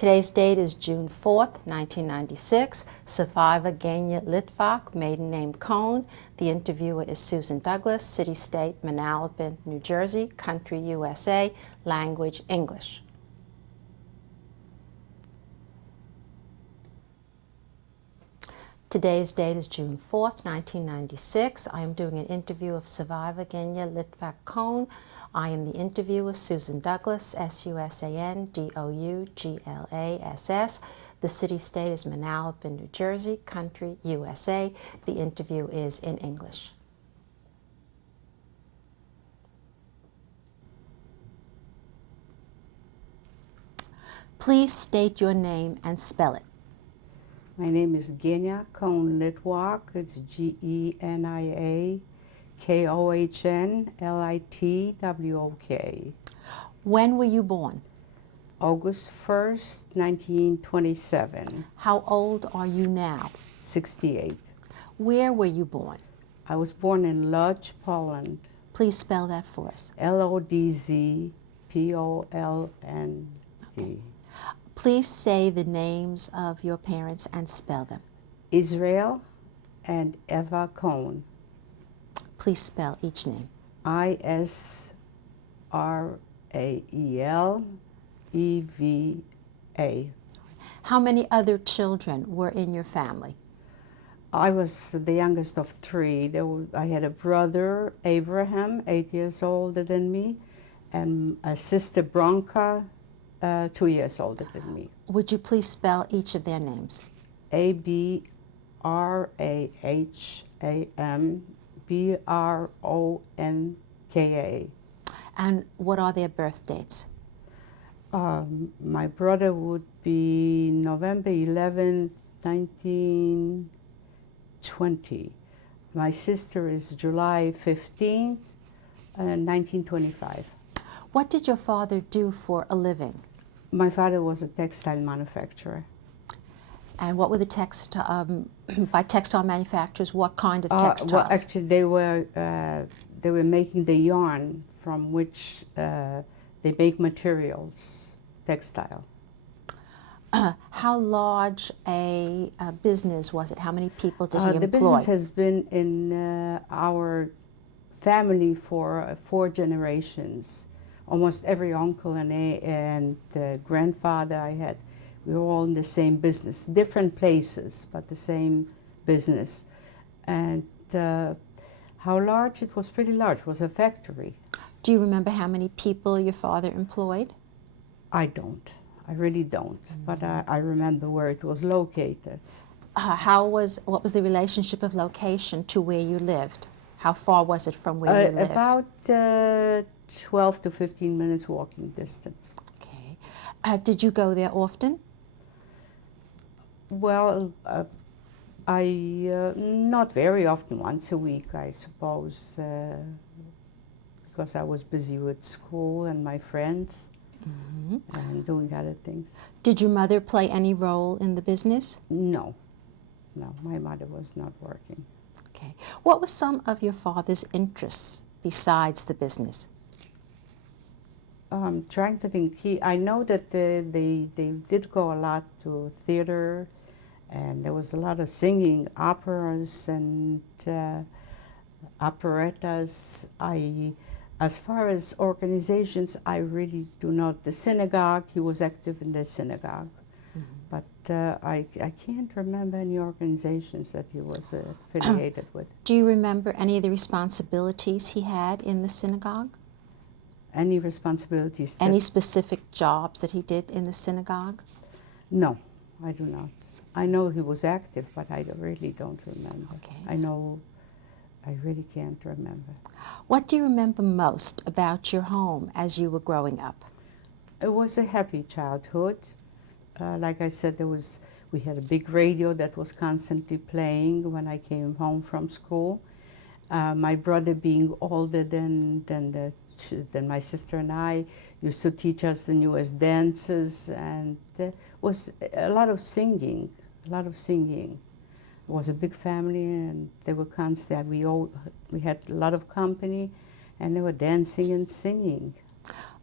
Today's date is June 4th, 1996. Survivor Genia Litwok, maiden name Cohn. The interviewer is Susan Douglas, city, state, Manalapan, New Jersey, country, USA, language, English. Today's date is June 4th, 1996. I am doing an interview of survivor Genia Litwok Cohn. I am the interviewer, Susan Douglas, SUSANDOUGLASS. The city state is Manalapan, New Jersey, country, USA. The interview is in English. Please state your name and spell it. My name is Genia Cohn Litwok. It's GeniaKohnLitwok. When were you born? August 1st, 1927. How old are you now? 68. Where were you born? I was born in Lodz, Poland. Please spell that for us. Lodzpolnd. Okay. Please say the names of your parents and spell them. Israel and Eva Cohn. Please spell each name. Israeleva. How many other children were in your family? I was the youngest of three. I had a brother, Abraham, 8 years older than me, and a sister, Bronca, 2 years older than me. Would you please spell each of their names? Abrahambronka. And what are their birth dates? My brother would be November 11th, 1920. My sister is July 15th, 1925. What did your father do for a living? My father was a textile manufacturer. And what were the by textile manufacturers, what kind of textiles? Well, actually, they were making the yarn from which they make materials, textile. How large a business was it? How many people did he employ? The business has been in our family for 4 generations. Almost every uncle and grandfather I had, we were all in the same business, different places, but the same business. And how large? It was pretty large. It was a factory. Do you remember how many people your father employed? I don't. I really don't. But I remember where it was located. What was the relationship of location to where you lived? How far was it from where you lived? About 12 to 15 minutes walking distance. Okay. Did you go there often? Well, not very often, once a week, I suppose, because I was busy with school and my friends and doing other things. Did your mother play any role in the business? No. No, my mother was not working. Okay. What were some of your father's interests besides the business? I'm trying to think. I know that they did go a lot to theater, and there was a lot of singing, operas and operettas. As far as organizations, I really do not. The synagogue, he was active in the synagogue. But I can't remember any organizations that he was affiliated with. Do you remember any of the responsibilities he had in the synagogue? Any responsibilities? Any specific jobs that he did in the synagogue? No, I do not. I know he was active, but I really don't remember. Okay. I really can't remember. What do you remember most about your home as you were growing up? It was a happy childhood. Like I said, we had a big radio that was constantly playing when I came home from school. My brother, being older than my sister and I, used to teach us the newest dances, and there was a lot of singing. It was a big family, and they were constant. We had a lot of company, and they were dancing and singing.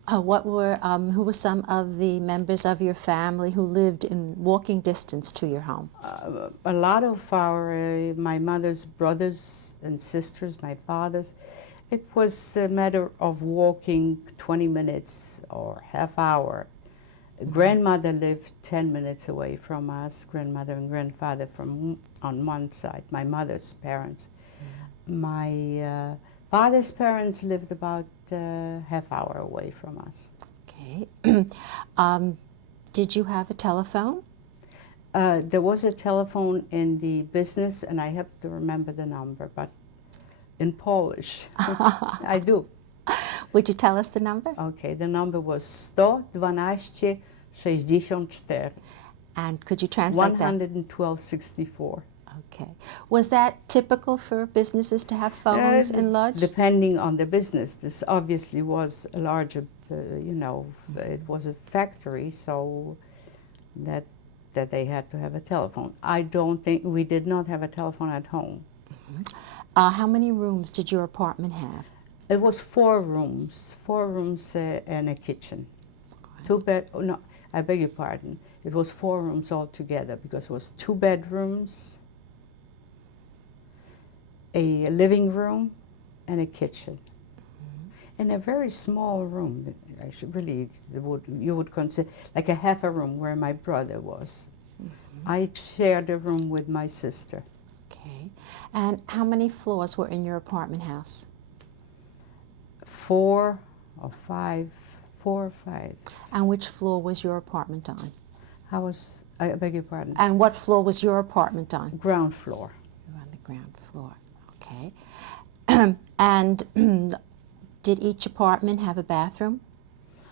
Who were some of the members of your family who lived in walking distance to your home? A lot of my mother's brothers and sisters, my father's, it was a matter of walking 20 minutes or half hour. Grandmother lived 10 minutes away from us, grandmother and grandfather from on one side, my mother's parents. My father's parents lived about half hour away from us. Okay. Did you have a telephone? There was a telephone in the business, and I have to remember the number, but in Polish. I do. Would you tell us the number? Okay, the number was 112 64. And could you translate that? 112.64. Okay. Was that typical for businesses to have phones in Lodz? Depending on the business. This obviously was a larger, it was a factory, so that they had to have a telephone. I don't think, we did not have a telephone at home. How many rooms did your apartment have? It was 4 rooms and a kitchen. 2 bed, oh, no, I beg your pardon. It was 4 rooms altogether because it was 2 bedrooms, a living room, and a kitchen. In a very small room. I should really, you would consider like a half a room where my brother was. I shared a room with my sister. Okay. And how many floors were in your apartment house? 4 or 5. And which floor was your apartment on? I beg your pardon? And what floor was your apartment on? Ground floor. You were on the ground floor. Okay. And did each apartment have a bathroom?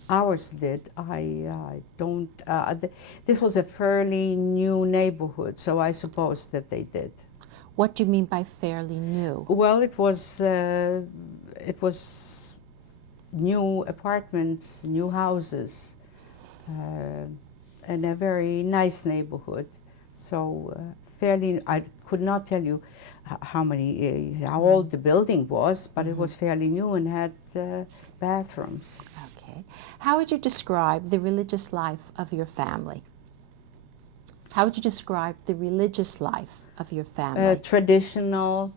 Ours did. I don't. This was a fairly new neighborhood, so I suppose that they did. What do you mean by fairly new? Well, it was new apartments, new houses, and a very nice neighborhood. So fairly. I could not tell you how old the building was, but it was fairly new and had bathrooms. Okay. How would you describe the religious life of your family? How would you describe the religious life of your family? Traditional,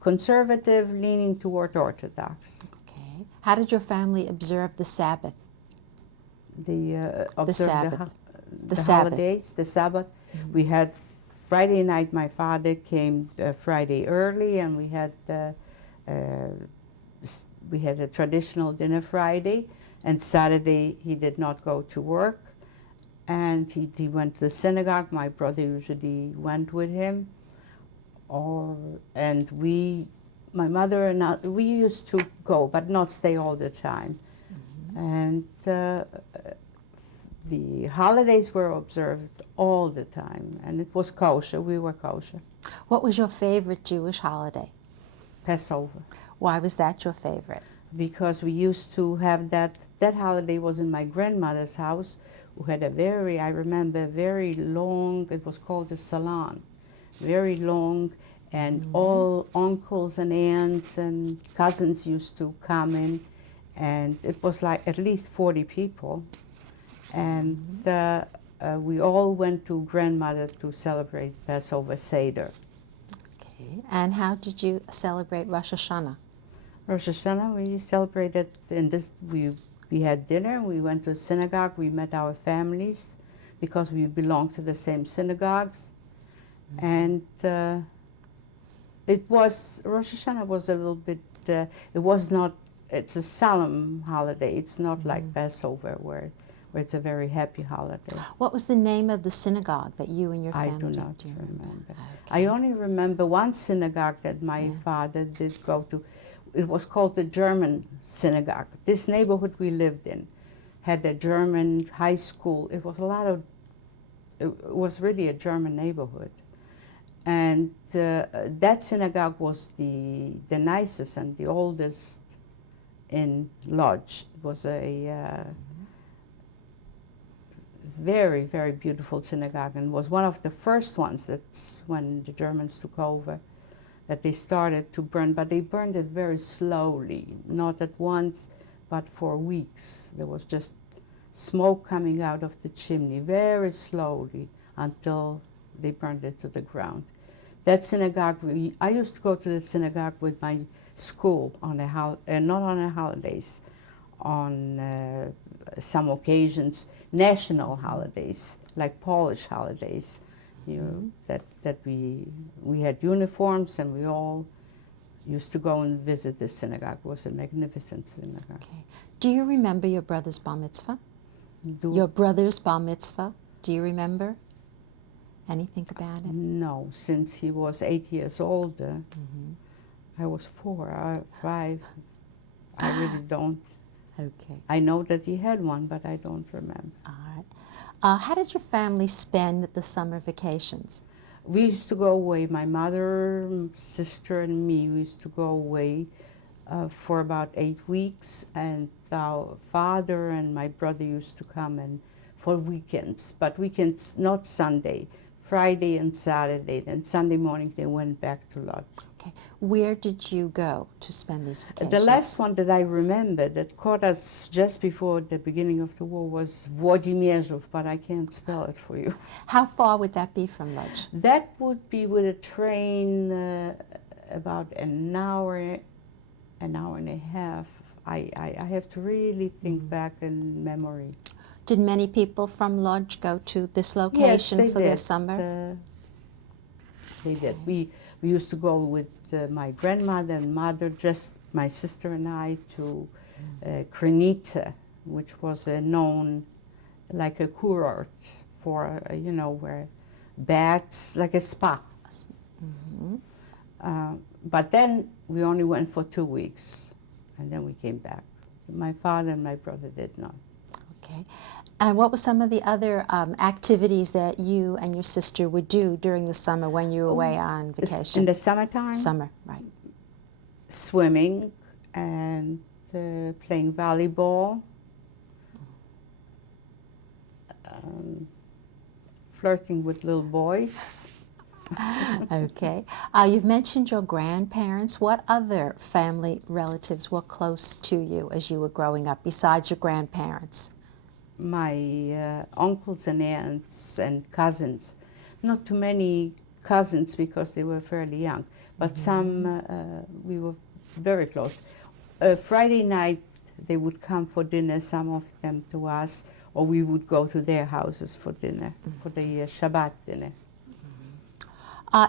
conservative, leaning toward Orthodox. Okay. How did your family observe the Sabbath? The Sabbath. Holidays, the Sabbath. We had Friday night. My father came Friday early, and we had a traditional dinner Friday, and Saturday he did not go to work, and he went to the synagogue. My brother usually went with him, and my mother and I, we used to go, but not stay all the time. And the holidays were observed all the time, and it was kosher. We were kosher. What was your favorite Jewish holiday? Passover. Why was that your favorite? Because we used to have that holiday was in my grandmother's house, who had I remember, very long, it was called a salon, very long, and all uncles and aunts and cousins used to come in, and it was like at least 40 people. And we all went to grandmother to celebrate Passover Seder. Okay. And how did you celebrate Rosh Hashanah? Rosh Hashanah, we celebrated we had dinner, we went to synagogue, we met our families because we belonged to the same synagogues. And Rosh Hashanah was a little bit, it's a solemn holiday. It's not like Passover where it's a very happy holiday. What was the name of the synagogue that you and your family I do not you remember. Okay. I only remember one synagogue that my father did go to. It was called the German synagogue. This neighborhood we lived in had a German high school. It was really a German neighborhood. And that synagogue was the nicest and the oldest in Lodz. It was a very, very beautiful synagogue, and was one of the first ones that's when the Germans took over, that they started to burn, but they burned it very slowly, not at once, but for weeks there was just smoke coming out of the chimney very slowly until they burned it to the ground. That synagogue, I used to go to the synagogue with my school on not on the holidays, on some occasions, national holidays, like Polish holidays. You know, that we had uniforms and we all used to go and visit the synagogue. It was a magnificent synagogue. Okay. Do you remember your brother's bar mitzvah? Do- Your brother's bar mitzvah? Do you remember anything about it? No, since he was 8 years older. I was 4, 5. I really don't. Okay. I know that he had one, but I don't remember. All right. How did your family spend the summer vacations? We used to go away, my mother, sister, and me, we used to go away for about 8 weeks, and our father and my brother used to come and for weekends, but weekends, not Sunday, Friday and Saturday. Then Sunday morning they went back to Lodz. Okay. Where did you go to spend these vacations? The last one that I remember that caught us just before the beginning of the war was Włodzimierzów, but I can't spell it for you. How far would that be from Lodz? That would be with a train about an hour and a half. I have to really think back in memory. Did many people from Lodz go to this location Yes, for their summer? They did. We used to go with my grandmother and mother, just my sister and I, to Krynica, which was known like a kurort for, you know, where baths, like a spa. But then we only went for 2 weeks, and then we came back. My father and my brother did not. Okay. And what were some of the other activities that you and your sister would do during the summer when you were away on vacation? In the summertime? Summer, right. Swimming and playing volleyball, flirting with little boys. Okay. You've mentioned your grandparents. What other family relatives were close to you as you were growing up, besides your grandparents? My uncles and aunts and cousins. Not too many cousins because they were fairly young, but some we were very close. Friday night they would come for dinner, some of them to us, or we would go to their houses for dinner, for the Shabbat dinner.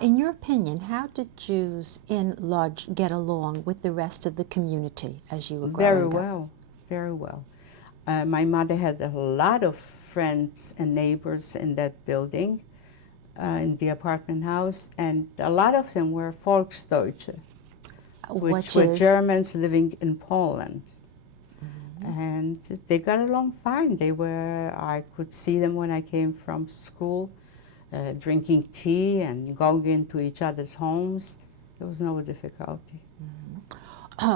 In your opinion, how did Jews in Lodz get along with the rest of the community as you were growing Very up? well, very well. My mother had a lot of friends and neighbors in that building, in the apartment house, and a lot of them were Volksdeutsche, which were Germans living in Poland. And they got along fine. I could see them when I came from school, drinking tea and going into each other's homes. There was no difficulty.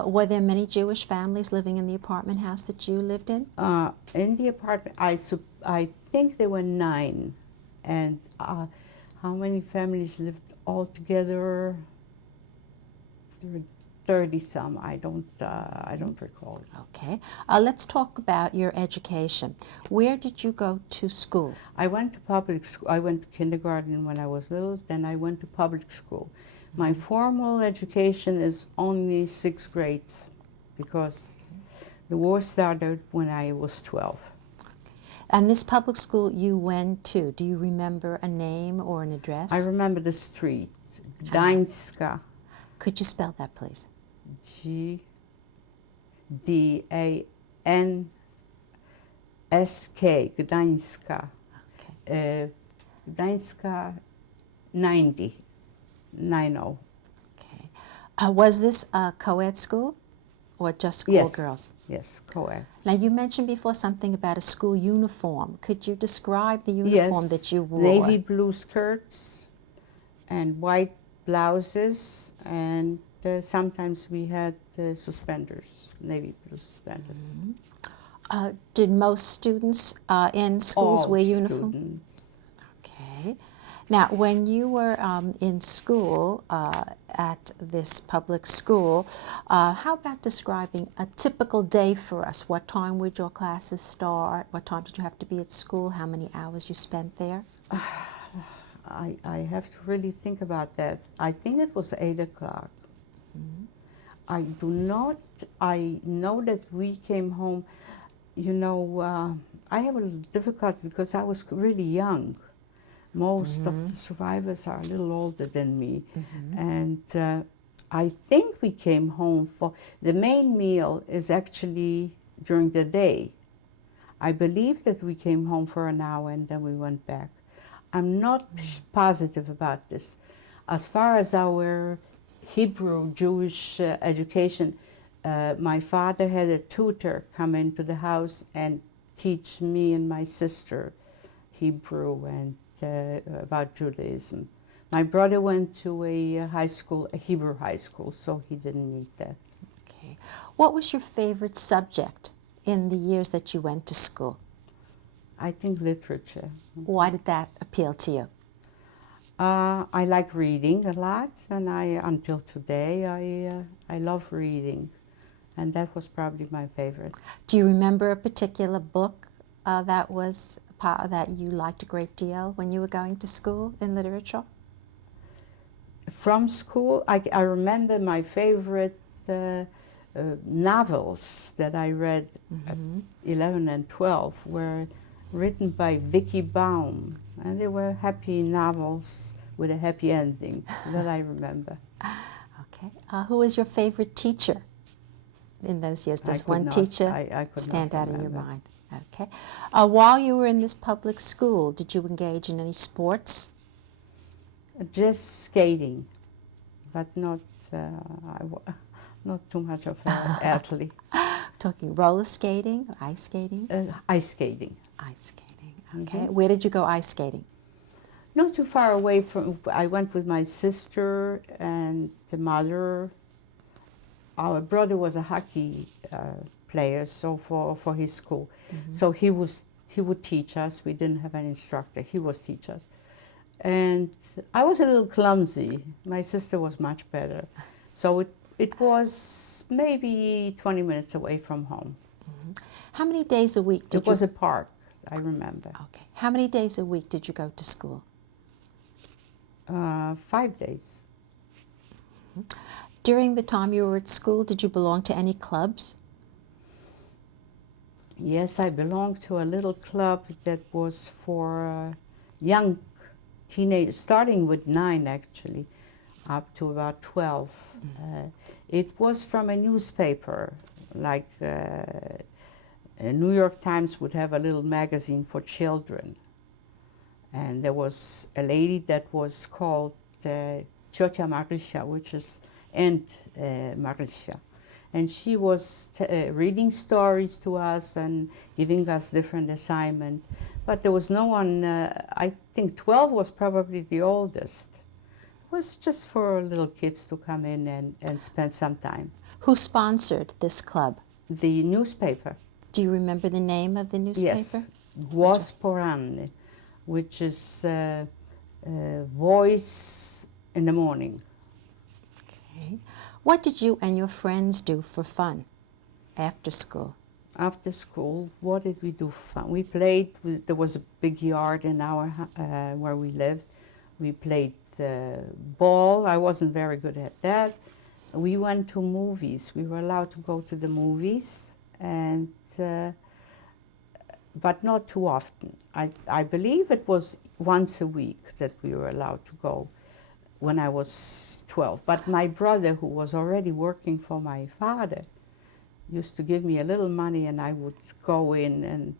Were there many Jewish families living in the apartment house that you lived in? In the apartment, I think there were 9. And how many families lived all together? There were 30-some. I don't recall. Okay. Let's talk about your education. Where did you go to school? I went to public school. I went to kindergarten when I was little. Then I went to public school. My formal education is only 6th grade because the war started when I was 12. And this public school you went to, do you remember a name or an address? I remember the street, Gdańska. Could you spell that, please? Gdańska, Gdańska. Okay. Gdańska 90. Okay. Was this a co-ed school or just schoolgirls? Yes, co-ed. Now, you mentioned before something about a school uniform. Could you describe the uniform that you wore? Navy blue skirts and white blouses, and sometimes we had suspenders, navy blue suspenders. Did most students in schools All wear uniform? students. Okay. Now, when you were in school at this public school, how about describing a typical day for us? What time would your classes start? What time did you have to be at school? How many hours you spent there? I have to really think about that. I think it was 8 o'clock. Mm-hmm. I know that we came home, you know, I have a little difficulty because I was really young. Most of the survivors are a little older than me. And I think we came home for, the main meal is actually during the day. I believe that we came home for an hour and then we went back. I'm not positive about this. As far as our Hebrew Jewish education, my father had a tutor come into the house and teach me and my sister Hebrew and about Judaism. My brother went to a high school, a Hebrew high school, so he didn't need that. Okay. What was your favorite subject in the years that you went to school? I think literature. Why did that appeal to you? I like reading a lot, and until today I love reading, and that was probably my favorite. Do you remember a particular book that you liked a great deal when you were going to school in literature? From school, I remember my favorite novels that I read at 11 and 12 were written by Vicky Baum, and they were happy novels with a happy ending that I remember. Okay. Who was your favorite teacher in those years? Does one teacher stand out in your mind? Okay. While you were in this public school, did you engage in any sports? Just skating, but not too much of an athlete. Talking roller skating, or ice skating? Ice skating. Ice skating, okay. Where did you go ice skating? Not too far away from, I went with my sister and the mother. Our brother was a hockey player, so for his school. So he would teach us. We didn't have an instructor. He was teach us. And I was a little clumsy. My sister was much better. So it was maybe 20 minutes away from home. How many days a week did you... It was a park, I remember. Okay. How many days a week did you go to school? 5 days. During the time you were at school, did you belong to any clubs? Yes, I belonged to a little club that was for young teenagers, starting with 9 actually, up to about 12. It was from a newspaper, like New York Times would have a little magazine for children. And there was a lady that was called Tiotia Marisha, which is Aunt Marisha. And she was reading stories to us and giving us different assignments. But there was no one, I think 12 was probably the oldest. It was just for little kids to come in and spend some time. Who sponsored this club? The newspaper. Do you remember the name of the newspaper? Yes, Głos Poranny, which is voice in the morning. Okay. What did you and your friends do for fun after school? After school, what did we do for fun? We played, there was a big yard in our where we lived. We played ball. I wasn't very good at that. We went to movies. We were allowed to go to the movies, and but not too often. I believe it was once a week that we were allowed to go when I was 12. But my brother, who was already working for my father, used to give me a little money, and I would go in.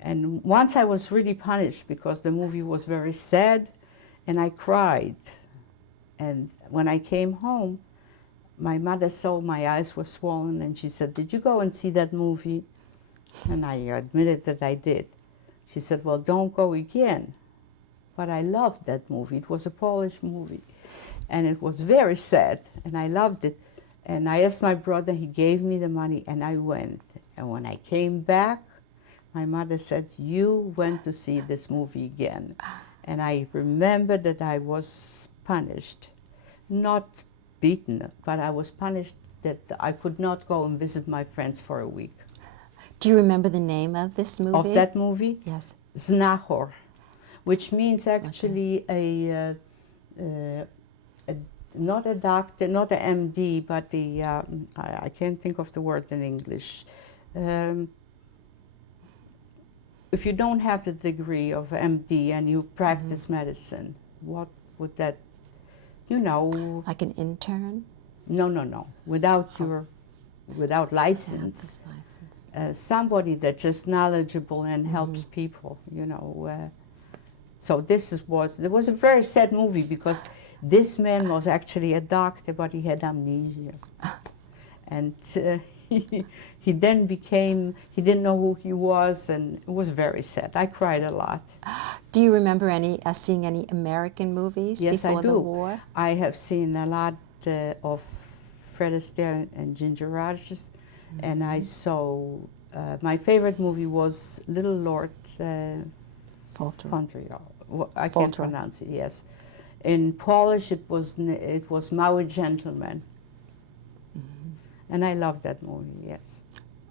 And once I was really punished because the movie was very sad, and I cried. And when I came home, my mother saw my eyes were swollen, and she said, "Did you go and see that movie?" And I admitted that I did. She said, "Well, don't go again." But I loved that movie. It was a Polish movie, and it was very sad, and I loved it. And I asked my brother, he gave me the money, and I went. And when I came back, my mother said, "You went to see this movie again." And I remember that I was punished, not beaten, but I was punished that I could not go and visit my friends for a week. Do you remember the name of this movie? Of that movie? Yes. Znachor, which means It's like actually not a doctor, not a MD, but I can't think of the word in English. If you don't have the degree of MD and you practice medicine, what would that, you know? Like an intern? No. Without license. Somebody that's just knowledgeable and helps people, you know. So it was a very sad movie because this man was actually a doctor, but he had amnesia. And he then he didn't know who he was, and it was very sad. I cried a lot. Do you remember seeing any American movies before the war? I have seen a lot of Fred Astaire and Ginger Rogers, and I saw, my favorite movie was Little Lord Fauntleroy. I can't pronounce it, yes. In Polish, it was Mały Gentleman. And I love that movie, yes.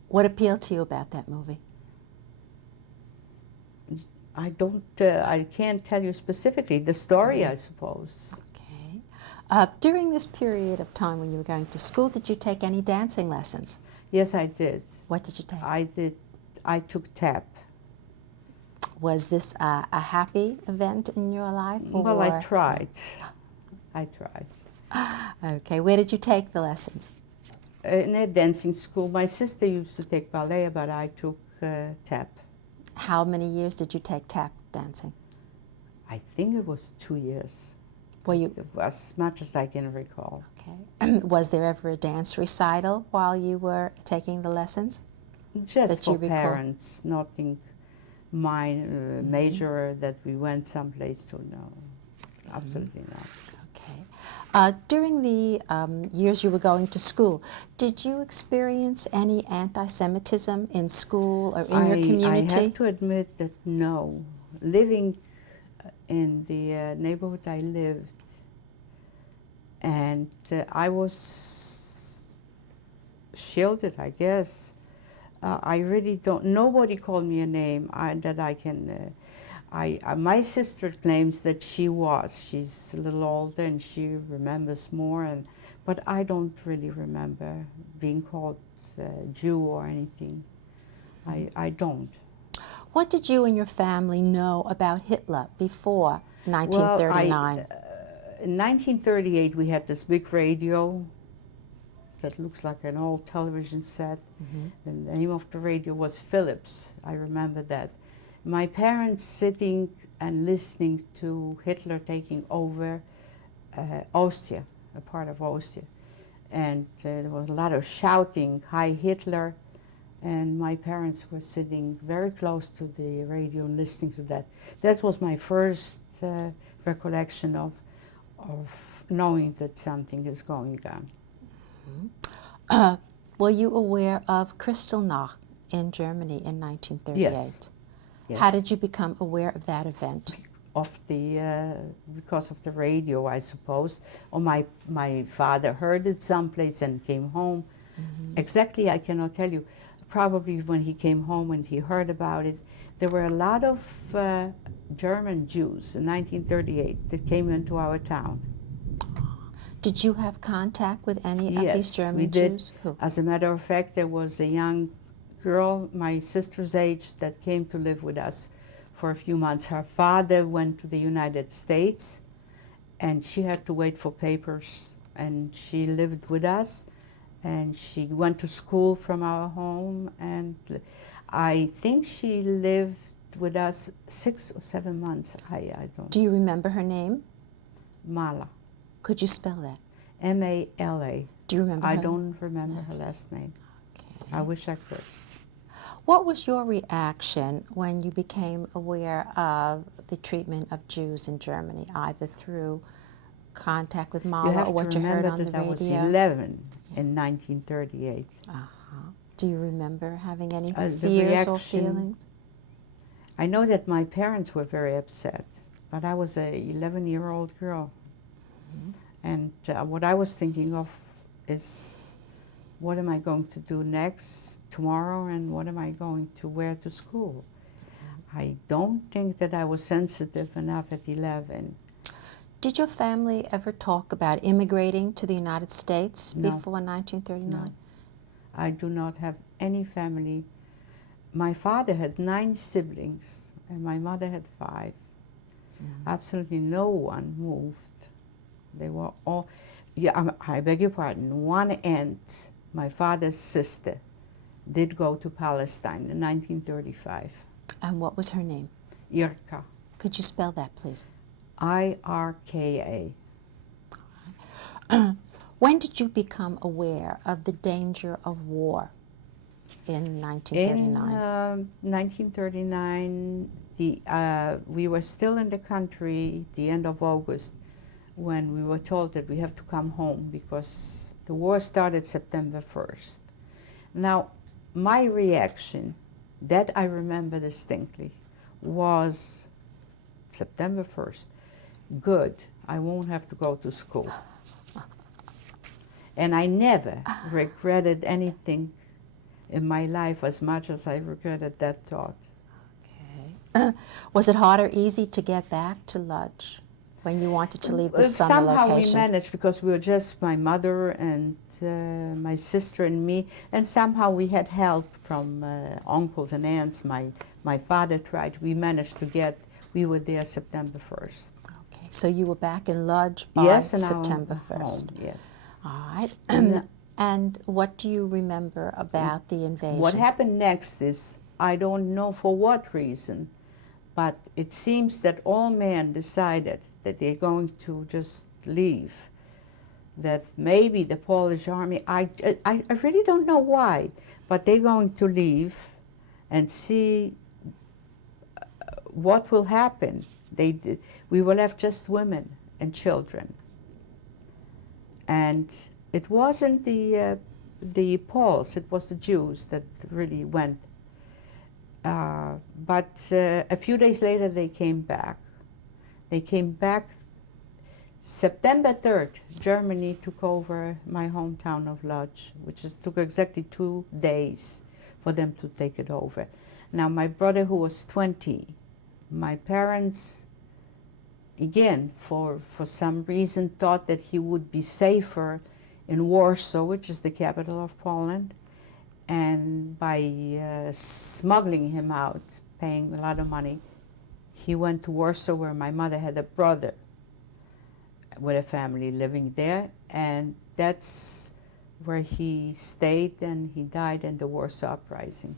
What appealed to you about that movie? I can't tell you specifically. The story, I suppose. Okay. During this period of time when you were going to school, did you take any dancing lessons? Yes, I did. What did you take? I took tap. Was this a happy event in your life? Well, I tried. Okay. Where did you take the lessons? In a dancing school. My sister used to take ballet, but I took tap. How many years did you take tap dancing? I think it was 2 years. Were you as much as I can recall? Okay. Was there ever a dance recital while you were taking the lessons? Just for parents, nothing major that we went someplace to. No, absolutely not. Okay. During the years you were going to school, did you experience any anti-Semitism in school or in your community? I have to admit that no. Living in the neighborhood I lived, and I was shielded, I guess. I really don't, nobody called me a name that I can, my sister claims that she's a little older and she remembers more, but I don't really remember being called Jew or anything. I don't. What did you and your family know about Hitler before 1939? Well, in 1938 we had this big radio that looks like an old television set. The name of the radio was Philips. I remember that. My parents sitting and listening to Hitler taking over Austria, a part of Austria. And there was a lot of shouting, "Hi Hitler," and my parents were sitting very close to the radio and listening to that. That was my first recollection of knowing that something is going on. Were you aware of Kristallnacht in Germany in 1938? Yes. How did you become aware of that event? Because of the radio, I suppose. Or my father heard it someplace and came home. Exactly, I cannot tell you. Probably when he came home and he heard about it, there were a lot of German Jews in 1938 that came into our town. Did you have contact with any of these German we did. Jews? Who? As a matter of fact, there was a young girl, my sister's age, that came to live with us for a few months. Her father went to the United States, and she had to wait for papers, and she lived with us, and she went to school from our home, and I think she lived with us 6 or 7 months. I don't. Do you remember her name? Mala. Could you spell that? M-A-L-A. Do you remember I her don't remember her last name. Okay. I wish I could. What was your reaction when you became aware of the treatment of Jews in Germany, either through contact with Mala or what you heard on the radio? I was 11 in 1938. Do you remember having any The fears or reaction, feelings? I know that my parents were very upset. but I was a 11-year-old girl. And what I was thinking of is, what am I going to do next, tomorrow, and what am I going to wear to school? I don't think that I was sensitive enough at 11. Did your family ever talk about immigrating to the United States No. before 1939? No. I do not have any family. My father had 9 siblings, and my mother had 5. Absolutely no one moved. They were all, yeah, I beg your pardon, one aunt, my father's sister, did go to Palestine in 1935. And what was her name? Irka, Could you spell that, please? Irka. When did you become aware of the danger of war in 1939? In 1939, we were still in the country the end of August when we were told that we have to come home because the war started September 1st. Now, my reaction, that I remember distinctly, was September 1st. Good, I won't have to go to school. And I never regretted anything in my life as much as I regretted that thought. Okay. Was it hard or easy to get back to Lodz when you wanted to leave the summer Somehow location? we managed because we were just my mother and my sister and me, and somehow we had help from uncles and aunts. My father tried. We managed to get. We were there September 1st. Okay, so you were back in Lodz by Yes, and September I'm 1st. home, yes. All right. And what do you remember about the invasion? What happened next is, I don't know for what reason, but it seems that all men decided that they're going to just leave. That maybe the Polish army, I really don't know why, but they're going to leave and see what will happen. We were left just women and children. And it wasn't the Poles, it was the Jews that really went. But a few days later they came back. They came back September 3rd. Germany took over my hometown of Lodz, which took exactly 2 days for them to take it over. Now my brother, who was 20, my parents, again, for some reason, thought that he would be safer in Warsaw, which is the capital of Poland, and by smuggling him out, paying a lot of money, he went to Warsaw, where my mother had a brother with a family living there, and that's where he stayed, and he died in the Warsaw Uprising.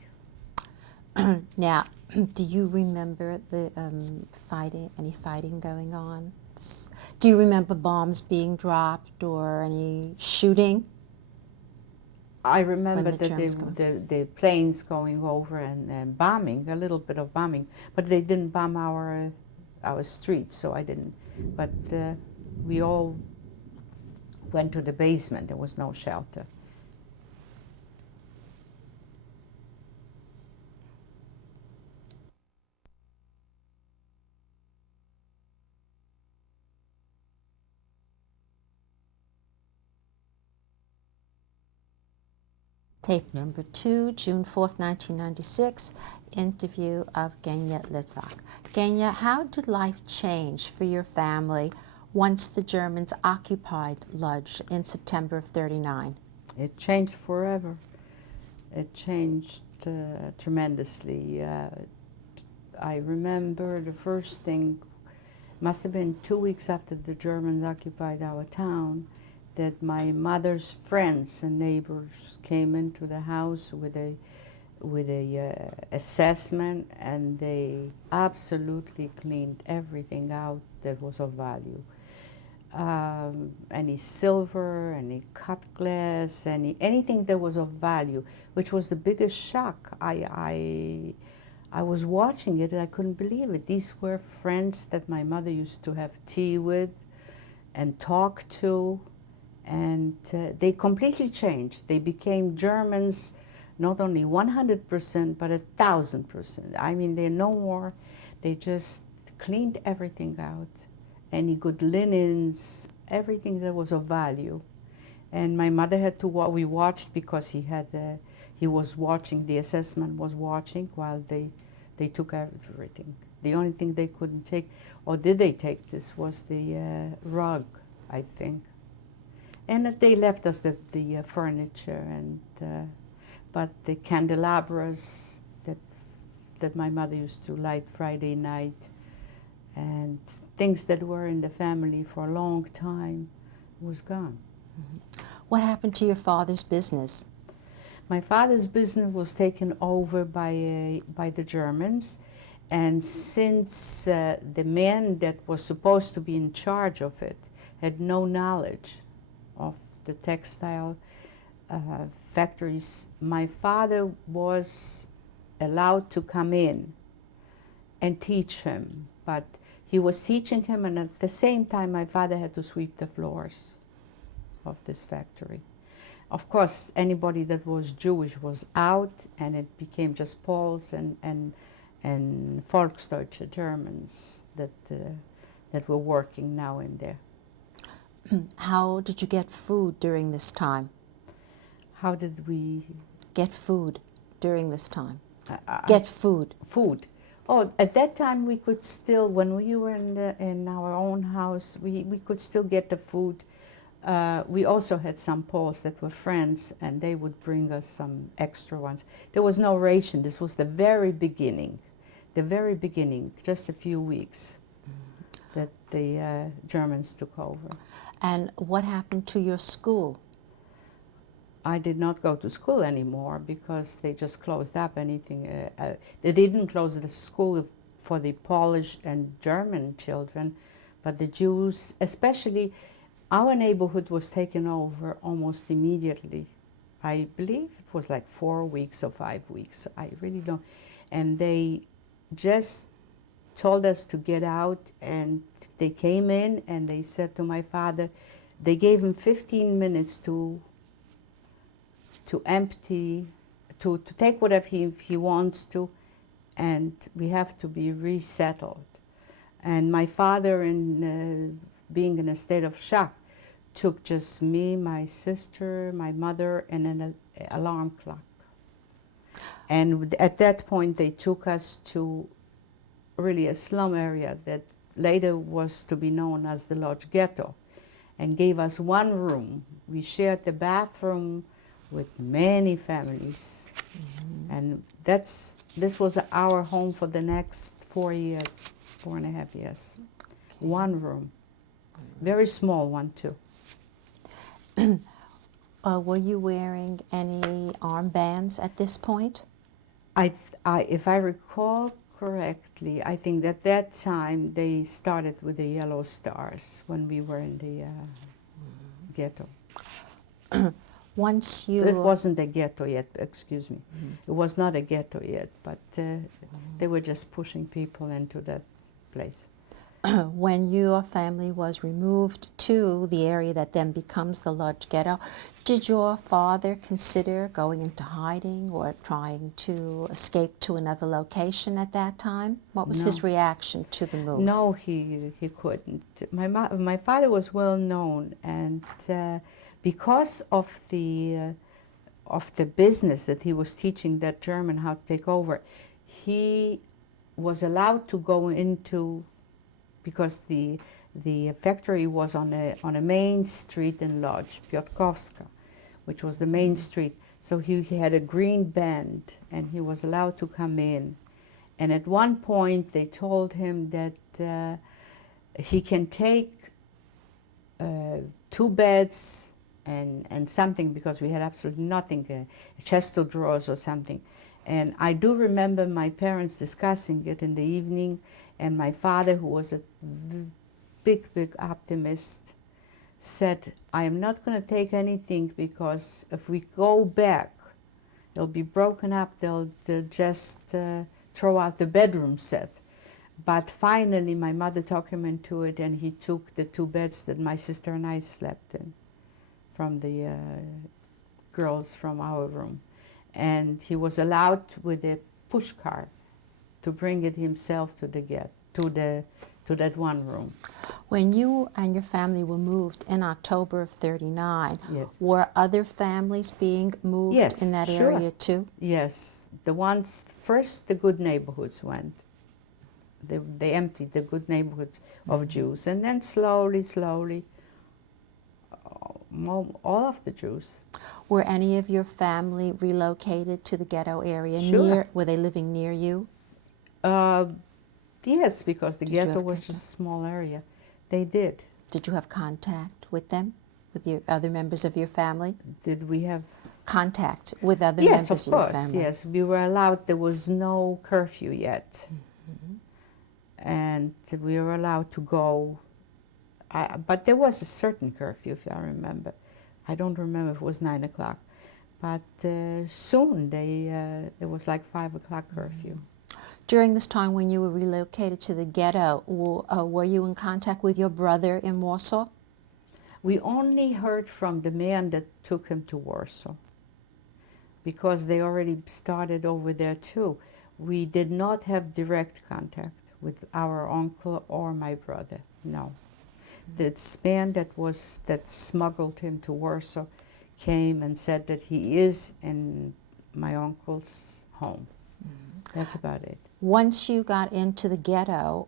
Now, do you remember the any fighting going on? Do you remember bombs being dropped or any shooting? I remember When the the planes going over and bombing, a little bit of bombing, but they didn't bomb our streets, so I didn't. But we all went to the basement. There was no shelter. Tape number 2, June 4th, 1996, interview of Genia Litwok. Genia, how did life change for your family once the Germans occupied Lodz in September of '39? It changed forever. It changed tremendously. I remember the first thing, must have been 2 weeks after the Germans occupied our town, that my mother's friends and neighbors came into the house with a assessment, and they absolutely cleaned everything out that was of value. Any silver, any cut glass, anything that was of value, which was the biggest shock. I was watching it and I couldn't believe it. These were friends that my mother used to have tea with and talk to, and they completely changed. They became Germans, not only 100%, but 1,000%. I mean, they're no more. They just cleaned everything out. Any good linens, everything that was of value. And my mother had to, we watched because he was watching, the assessment was watching while they took everything. The only thing they couldn't take, or did they take this, was the rug, I think. And they left us the furniture, and but the candelabras that my mother used to light Friday night, and things that were in the family for a long time was gone. Mm-hmm. What happened to your father's business? My father's business was taken over by the Germans, and since the man that was supposed to be in charge of it had no knowledge of the textile factories, my father was allowed to come in and teach him, but he was teaching him, and at the same time my father had to sweep the floors of this factory. Of course, anybody that was Jewish was out, and it became just Poles and Volksdeutsche Germans that were working now in there. How did you get food during this time? How did we get food during this time? Get food. Food. Oh, at that time we could still, when we were in our own house, we could still get the food. We also had some Poles that were friends, and they would bring us some extra ones. There was no ration. This was the very beginning, just a few weeks that the Germans took over. And what happened to your school? I did not go to school anymore because they just closed up anything. They didn't close the school for the Polish and German children, but the Jews, especially, our neighborhood was taken over almost immediately. I believe it was like 4 weeks or 5 weeks. I really don't. And they just told us to get out, and they came in and they said to my father, they gave him 15 minutes to empty, to take whatever he wants to, and we have to be resettled. And my father, being in a state of shock, took just me, my sister, my mother, and an alarm clock. And at that point they took us to really a slum area that later was to be known as the Lodge Ghetto, and gave us one room. We shared the bathroom with many families. Mm-hmm. And this was our home for the next 4 years, 4.5 years. Okay. One room, very small one too. Were you wearing any armbands at this point? If I recall correctly, I think at that time they started with the yellow stars when we were in the ghetto. Once you... It wasn't a ghetto yet, excuse me. Mm-hmm. It was not a ghetto yet, but they were just pushing people into that place. When your family was removed to the area that then becomes the Lodge Ghetto, did your father consider going into hiding or trying to escape to another location at that time? What was his reaction to the move? No, he couldn't. My father was well known, and because of the business that he was teaching that German how to take over, he was allowed to go into, because the factory was on a main street in Lodz, Piotrkowska, which was the main street. So he had a green band, and he was allowed to come in. And at one point they told him that he can take 2 beds and something, because we had absolutely nothing, a chest of drawers or something. And I do remember my parents discussing it in the evening, and my father, who was a big optimist, said, I am not going to take anything, because if we go back, they'll be broken up, they'll just throw out the bedroom set. But finally my mother talked him into it, and he took the 2 beds that my sister and I slept in from the girls from our room. And he was allowed with a push cart to bring it himself to to that one room. When you and your family were moved in October of '39, Yes. were other families being moved Yes, in that sure. area too? Yes, the ones first, the good neighborhoods went. They emptied the good neighborhoods of Jews, and then slowly, all of the Jews. Were any of your family relocated to the ghetto area? Sure. Were they living near you? Yes, because the Did you ghetto have was just a small area. They did. Did you have contact with them, with your other members of your family? Did we have? Contact with other Yes, members of of your course. family? Yes, we were allowed. There was no curfew yet, and we were allowed to go. But there was a certain curfew, if I remember. I don't remember if it was 9 o'clock, but soon there was like 5 o'clock curfew. During this time when you were relocated to the ghetto, were you in contact with your brother in Warsaw? We only heard from the man that took him to Warsaw, because they already started over there too. We did not have direct contact with our uncle or my brother, no. This man that smuggled him to Warsaw came and said that he is in my uncle's home. That's about it. Once you got into the ghetto,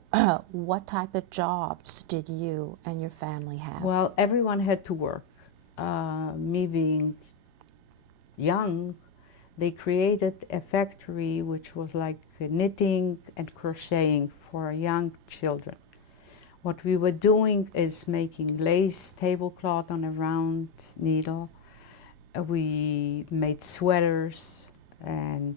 what type of jobs did you and your family have? Well, everyone had to work. Me being young, they created a factory which was like knitting and crocheting for young children. What we were doing is making lace tablecloth on a round needle. We made sweaters, and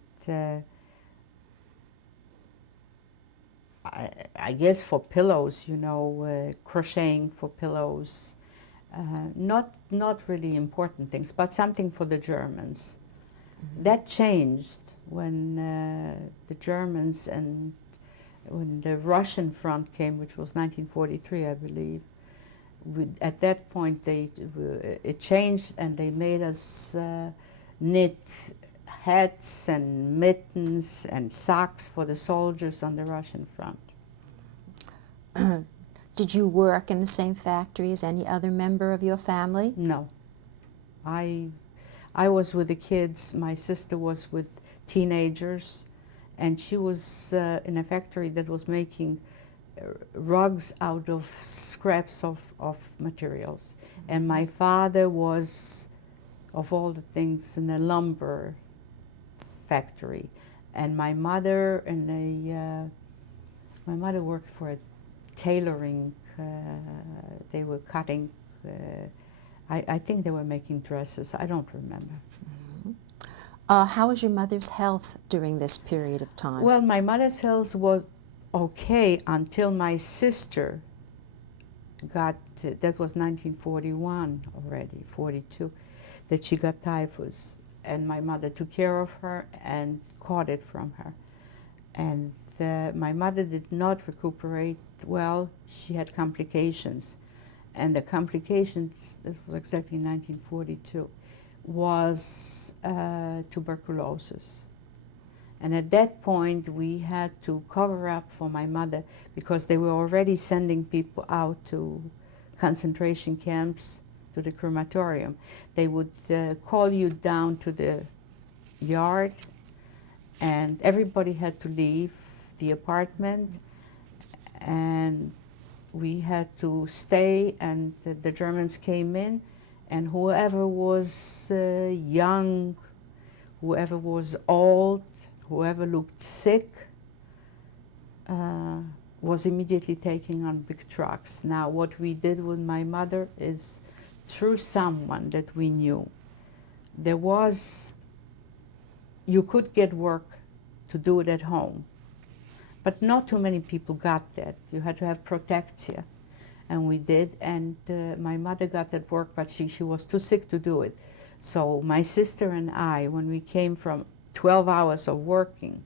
I guess for pillows, crocheting for pillows. Not really important things, but something for the Germans. That changed when the Germans and when the Russian front came, which was 1943, I believe. At that point, it changed, and they made us knit hats and mittens and socks for the soldiers on the Russian front. Did you work in the same factory as any other member of your family? No. I was with the kids. My sister was with teenagers, and she was in a factory that was making rugs out of scraps of materials. And my father was, of all the things, in a lumber factory. And my mother worked for a tailoring. They were cutting. I think they were making dresses. I don't remember. How was your mother's health during this period of time? Well, my mother's health was okay until my sister got, that was 1941 already, 42, that she got typhus. And my mother took care of her and caught it from her. And my mother did not recuperate well. She had complications. And the complications, this was exactly 1942, was tuberculosis. And at that point, we had to cover up for my mother because they were already sending people out to concentration camps, to the crematorium. They would call you down to the yard, and everybody had to leave the apartment, and we had to stay, and the Germans came in, and whoever was young, whoever was old, whoever looked sick, was immediately taken on big trucks. Now, what we did with my mother is, through someone that we knew, you could get work to do it at home. But not too many people got that. You had to have protectia. And we did, and my mother got that work, but she was too sick to do it. So my sister and I, when we came from 12 hours of working,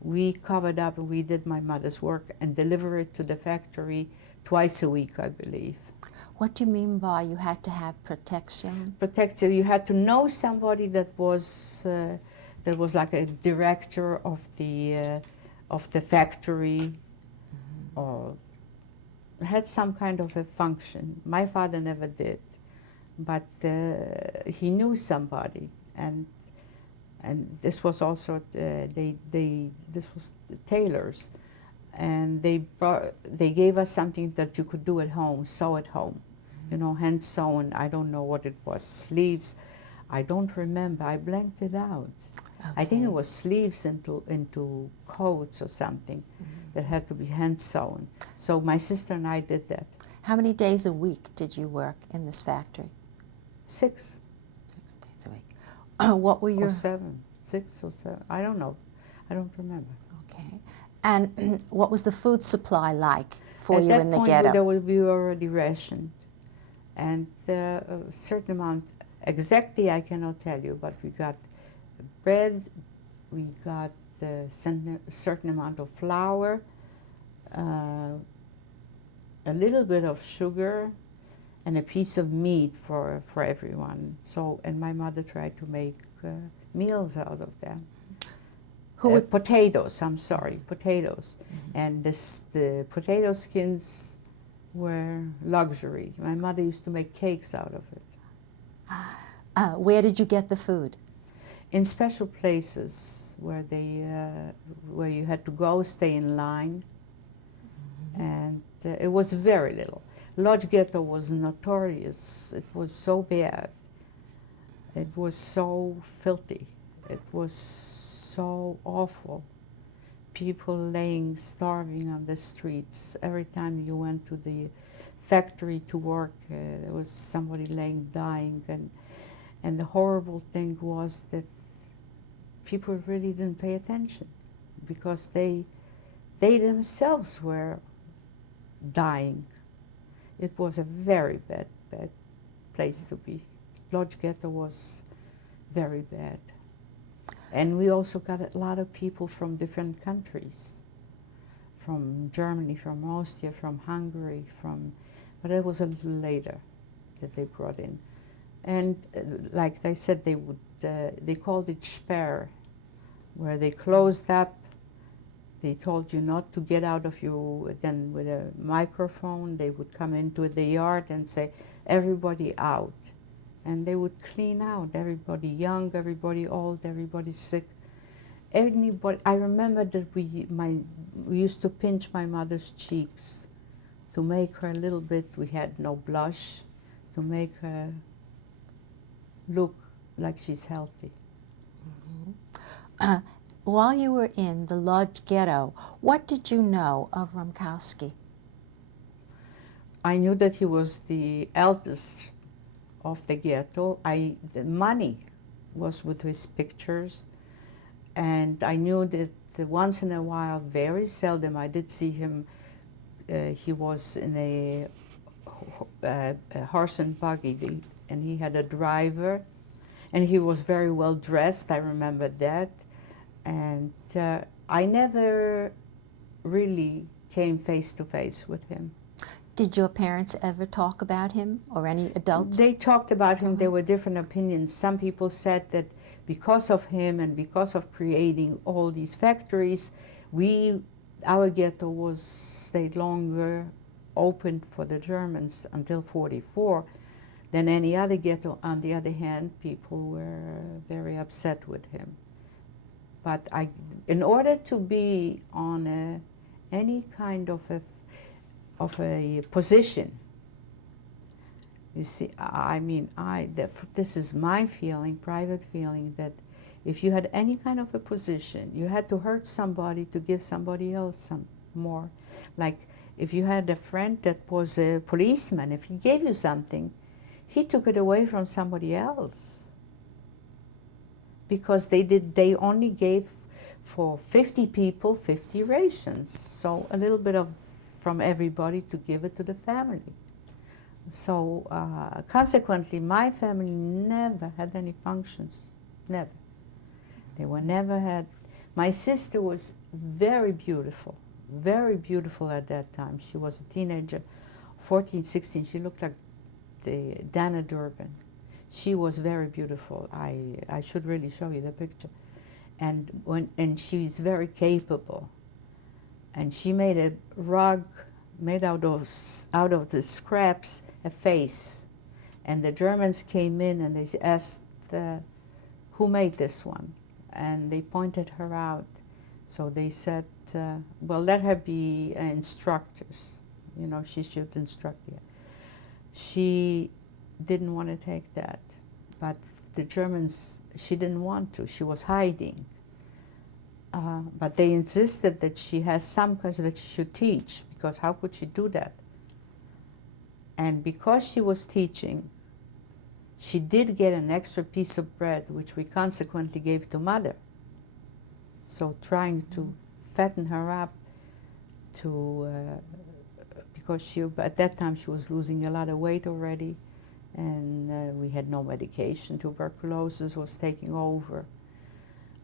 we covered up and we did my mother's work and delivered it to the factory twice a week, I believe. What do you mean by you had to have protection? Protectia, you had to know somebody that was like a director of the factory, or had some kind of a function. My father never did, but he knew somebody, and this was also this was the tailors, and they gave us something that you could do at home, sew at home, you know, hand sewn. I don't know what it was, sleeves. I don't remember. I blanked it out. Okay. I think it was sleeves into coats or something that had to be hand sewn. So my sister and I did that. How many days a week did you work in this factory? 6 6 days a week. What were your... or 7, 6 or 7. I don't know. I don't remember. Okay. And what was the food supply like for At you that in the point, ghetto? we were already rationed, and a certain amount. Exactly, I cannot tell you, but we got bread, we got a certain amount of flour, a little bit of sugar, and a piece of meat for everyone. So, and my mother tried to make meals out of them. Potatoes, I'm sorry, potatoes. And the potato skins were luxury. My mother used to make cakes out of it. Where did you get the food? In special places where where you had to go, stay in line, and it was very little. Lodge Ghetto was notorious. It was so bad. It was so filthy. It was so awful. People laying starving on the streets. Every time you went to the factory to work, there was somebody laying dying, and the horrible thing was that people really didn't pay attention because they themselves were dying. It was a very bad place to be. Lodge Ghetto was very bad. And we also got a lot of people from different countries, from Germany, from Austria, from Hungary, but it was a little later that they brought in. And like I said, they called it Sperr, where they closed up. They told you not to get out of then with a microphone, they would come into the yard and say, everybody out. And they would clean out everybody young, everybody old, everybody sick. Anybody, I remember that we used to pinch my mother's cheeks to make her a little bit, we had no blush, to make her look like she's healthy. While you were in the Lodge Ghetto, what did you know of Rumkowski? I knew that he was the eldest of the ghetto. The money was with his pictures, and I knew that once in a while, very seldom, I did see him. He was in a horse and buggy, and he had a driver, and he was very well dressed. I remember that, and I never really came face to face with him. Did your parents ever talk about him, or any adults? They talked about him. There were different opinions. Some people said that because of him and because of creating all these factories, our ghetto stayed longer open for the Germans until '44 than any other ghetto. On the other hand, people were very upset with him. But in order to be on any kind of a position, you see, I mean, this is my feeling, private feeling, that if you had any kind of a position, you had to hurt somebody to give somebody else some more. Like if you had a friend that was a policeman, if he gave you something, he took it away from somebody else. Because they only gave for 50 people 50 rations. So a little bit from everybody to give it to the family. So consequently, my family never had any functions, never. They were never had. My sister was very beautiful at that time. She was a teenager, 14, 16. She looked like the Dana Durbin. She was very beautiful. I should really show you the picture. And she's very capable. And she made a rug made out of the scraps, a face. And the Germans came in and they asked, who made this one? And they pointed her out. So they said, well, let her be instructors. You know, she should instruct you. She didn't want to take that. But the Germans, she didn't want to. She was hiding. But they insisted that she has some kind that she should teach, because how could she do that? And because she was teaching, she did get an extra piece of bread, which we consequently gave to Mother. So trying to fatten her up because she, at that time she was losing a lot of weight already, and we had no medication. Tuberculosis was taking over.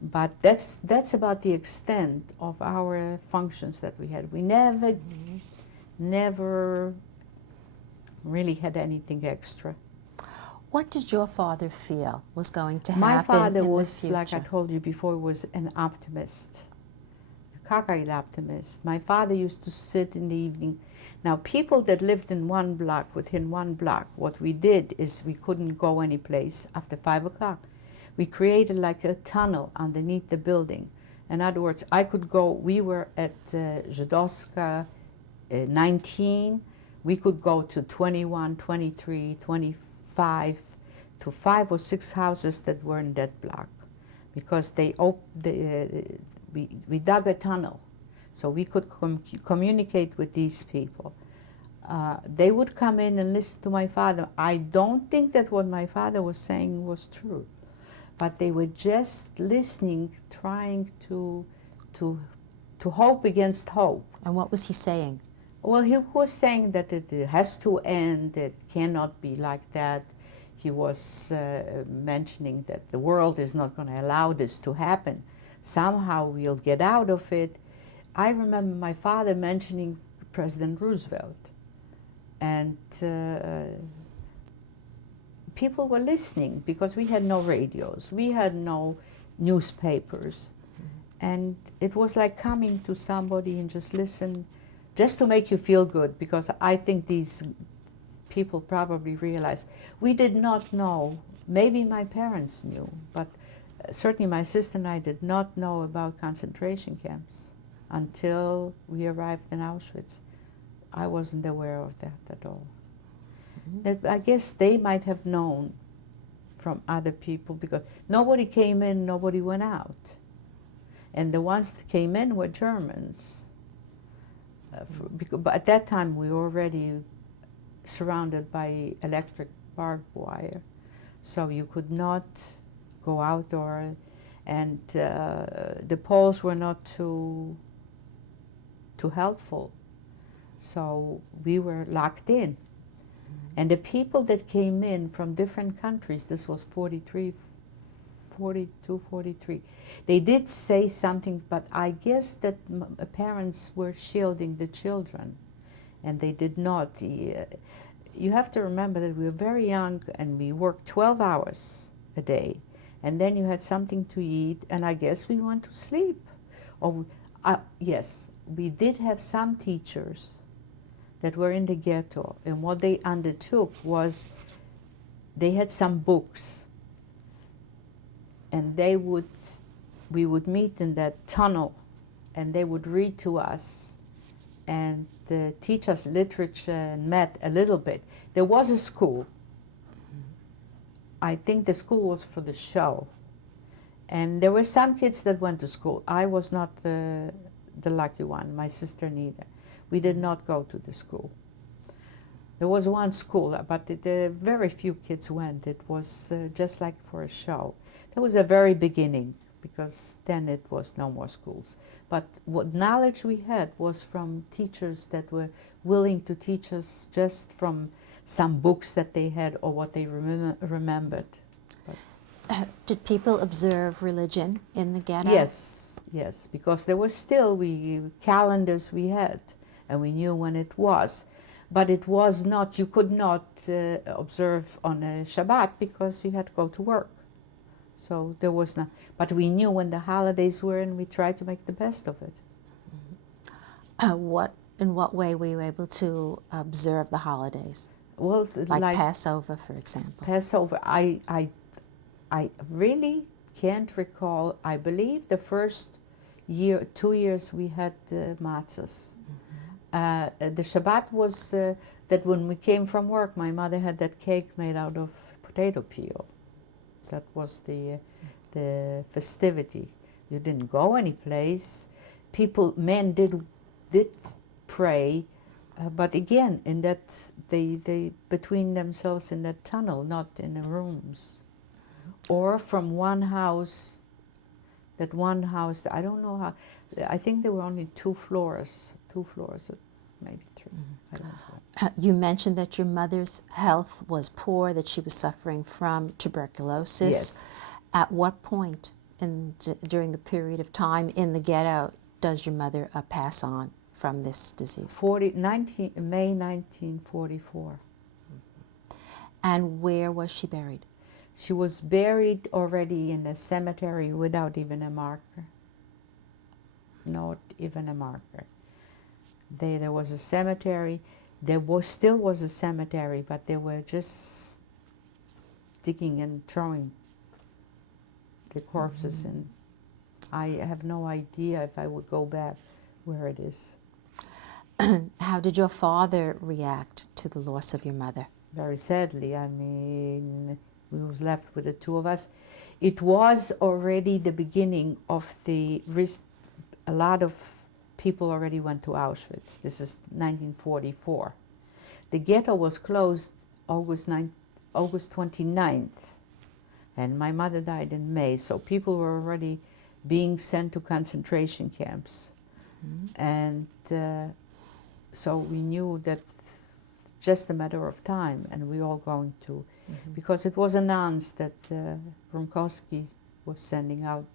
But that's about the extent of our functions that we had. We never really had anything extra. What did your father feel was going to My happen father in the was, future? like I told you before, was an optimist, a cockeyed optimist. My father used to sit in the evening. Now, people that lived in one block, within one block, what we did is we couldn't go any place after 5 o'clock. We created like a tunnel underneath the building. In other words, I could go, we were at Żydowska 19, we could go to 21, 23, 25, to 5 or 6 houses that were in that block, because we dug a tunnel so we could communicate with these people. They would come in and listen to my father. I don't think that what my father was saying was true, but they were just listening, trying to hope against hope. And what was he saying? Well, he was saying that it has to end, it cannot be like that. He was mentioning that the world is not going to allow this to happen. Somehow we'll get out of it. I remember my father mentioning President Roosevelt, and people were listening because we had no radios, we had no newspapers, and it was like coming to somebody and just listen, just to make you feel good, because I think these people probably realized we did not know. Maybe my parents knew, but certainly my sister and I did not know about concentration camps until we arrived in Auschwitz. I wasn't aware of that at all. That I guess they might have known from other people, because nobody came in, nobody went out. And the ones that came in were Germans. But at that time we were already surrounded by electric barbed wire, so you could not go outdoor, and the Poles were not too helpful, so we were locked in. And the people that came in from different countries, this was 43, 42, 43, they did say something, but I guess that parents were shielding the children, and they did not. You have to remember that we were very young, and we worked 12 hours a day, and then you had something to eat, and I guess we went to sleep. Or yes, we did have some teachers that were in the ghetto, and what they undertook was they had some books, and we would meet in that tunnel, and they would read to us and teach us literature and math a little bit. There was a school. I think the school was for the show, and there were some kids that went to school. I was not the lucky one, my sister neither. We did not go to the school. There was one school, but very few kids went. It was just like for a show. That was the very beginning, because then it was no more schools. But what knowledge we had was from teachers that were willing to teach us just from some books that they had or what they remembered. Did people observe religion in the ghetto? Yes, because there was still calendars we had, and we knew when it was. But it was not, you could not observe on a Shabbat because you had to go to work. So there was not, but we knew when the holidays were, and we tried to make the best of it. In what way were you able to observe the holidays? Well, Like Passover, for example. Passover, I really can't recall. I believe the first 2 years we had matzahs. The Shabbat was that when we came from work, my mother had that cake made out of potato peel. That was the festivity. You didn't go anyplace. Men did pray, but again, in that they between themselves in that tunnel, not in the rooms, or from one house. That one house, I don't know how. I think there were only two floors, maybe three. I don't know. You mentioned that your mother's health was poor, that she was suffering from tuberculosis. Yes. At what point during the period of time in the ghetto does your mother pass on from this disease? May 1944. And where was she buried? She was buried already in a cemetery without even a marker. Not even a marker. There was a cemetery. Still was a cemetery, but they were just digging and throwing the corpses in. I have no idea if I would go back where it is. How did your father react to the loss of your mother? Very sadly. I mean, we was left with the two of us. It was already the beginning of the risk. A lot of people already went to Auschwitz. This is 1944. The ghetto was closed August 29th, and my mother died in May, so people were already being sent to concentration camps. And so we knew that just a matter of time, and we all going to, because it was announced that Ronkowski was sending out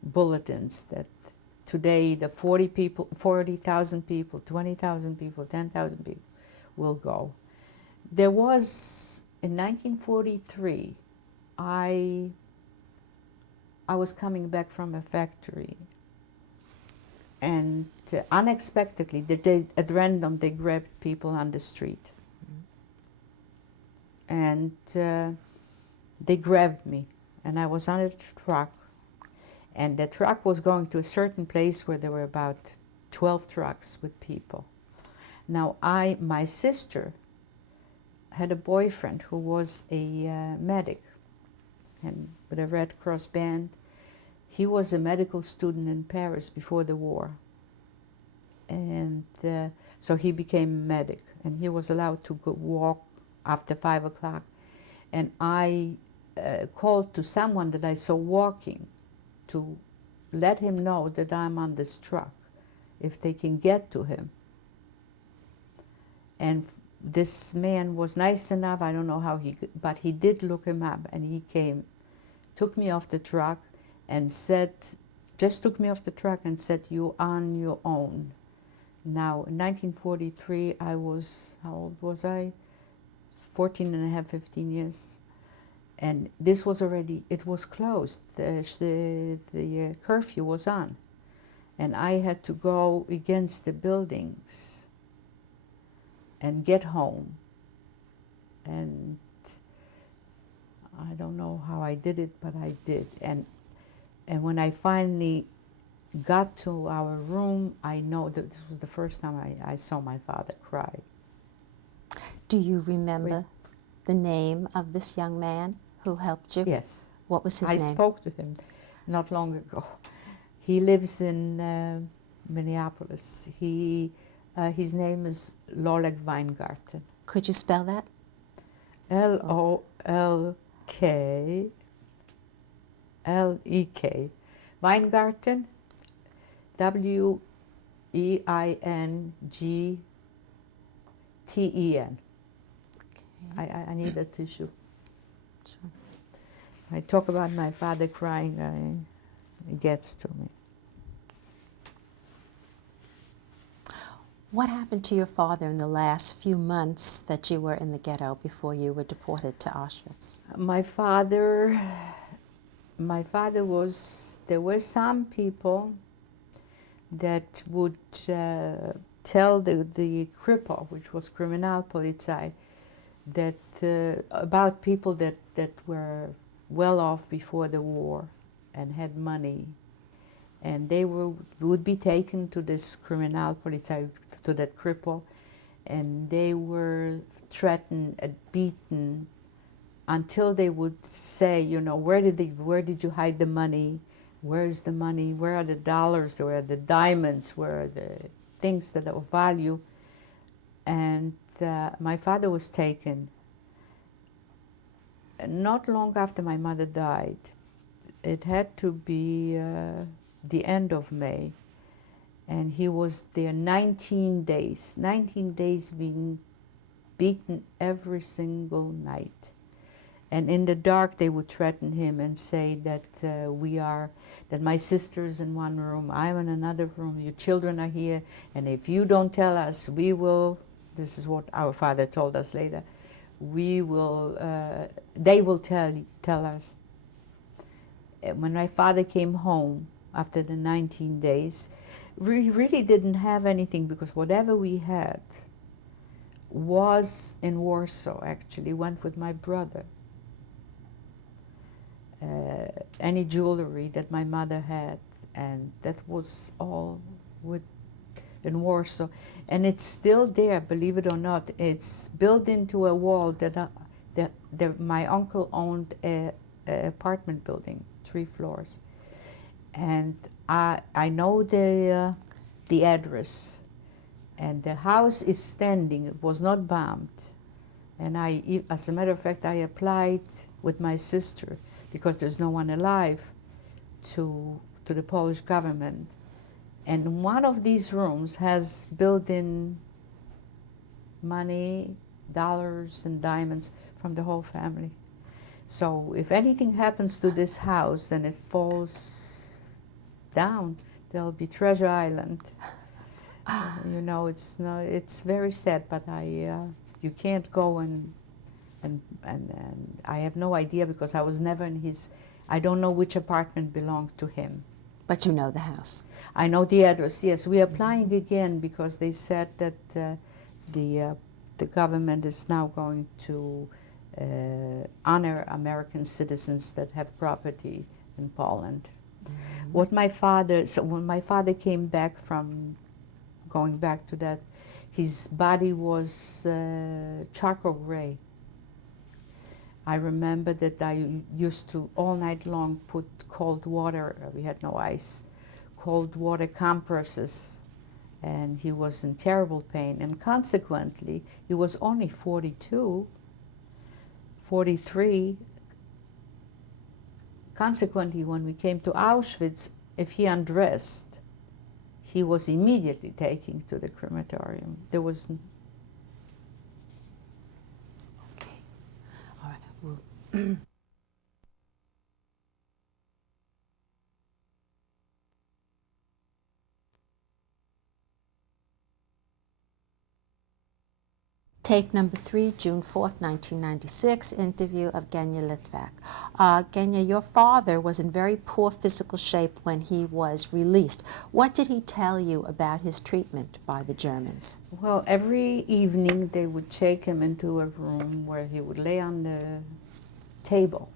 bulletins that today the 40,000 people, 20,000 people, 10,000 people will go. There was, in 1943, I was coming back from a factory, and unexpectedly, at random, they grabbed people on the street. And they grabbed me, and I was on a truck, and the truck was going to a certain place where there were about 12 trucks with people. Now, my sister had a boyfriend who was a medic, and with a Red Cross band. He was a medical student in Paris before the war, and so he became a medic, and he was allowed to go walk after 5 o'clock. And I called to someone that I saw walking to let him know that I'm on this truck, if they can get to him. And this man was nice enough, I don't know how but he did look him up, and he came, took me off the truck, and said, just took me off the truck and said, "You on your own." Now, in 1943, I was, how old was I? 14 and a half, 15 years. And this was already, it was closed. The curfew was on. And I had to go against the buildings and get home. And I don't know how I did it, but I did. And when I finally got to our room, I know that this was the first time I saw my father cry. Do you remember the name of this young man who helped you? Yes. What was his name? I spoke to him not long ago. He lives in Minneapolis. His name is Litwok Weingarten. Could you spell that? L-O-L-K-L-E-K. Weingarten, W-E-I-N-G-T-E-N. Okay. I need a tissue. Sure. I talk about my father crying, it gets to me. What happened to your father in the last few months that you were in the ghetto before you were deported to Auschwitz? My father was, there were some people that would tell the Kripo, which was Kriminalpolizei, that about people that were well off before the war and had money, and they would be taken to this Kriminalpolizei, to that Kripo, and they were threatened and beaten until they would say, you know, where did you hide the money? Where is the money? Where are the dollars? Where are the diamonds? Where are the things that are of value? And my father was taken not long after my mother died. It had to be the end of May. And he was there 19 days being beaten every single night. And in the dark, they would threaten him and say that that my sister's in one room, I'm in another room, your children are here, and if you don't tell us, we will, this is what our father told us later, we will, they will tell us. When my father came home after the 19 days, we really didn't have anything, because whatever we had was in Warsaw, actually, went with my brother. Any jewelry that my mother had, and that was all in Warsaw. And it's still there, believe it or not. It's built into a wall that my uncle owned a apartment building, 3 floors. And I know the address, and the house is standing. It was not bombed. And as a matter of fact, I applied with my sister, because there's no one alive, to the Polish government. And one of these rooms has built-in money, dollars and diamonds from the whole family. So if anything happens to this house and it falls down, there'll be Treasure Island. You know, it's very sad, but you can't go and I have no idea, because I was never in his, I don't know which apartment belonged to him. But you know the house. I know the address, yes. We're applying again, because they said that the government is now going to honor American citizens that have property in Poland. Mm-hmm. So when my father came back from going back to that, his body was charcoal gray. I remember that I used to all night long put cold water, we had no ice, cold water compresses, and he was in terrible pain. And consequently, he was only 42, 43. Consequently, when we came to Auschwitz, if he undressed, he was immediately taken to the crematorium. There was Tape number 3, June 4th, 1996, interview of Genia Litwok. Genia, your father was in very poor physical shape when he was released. What did he tell you about his treatment by the Germans? Well, every evening they would take him into a room where he would lay on the table.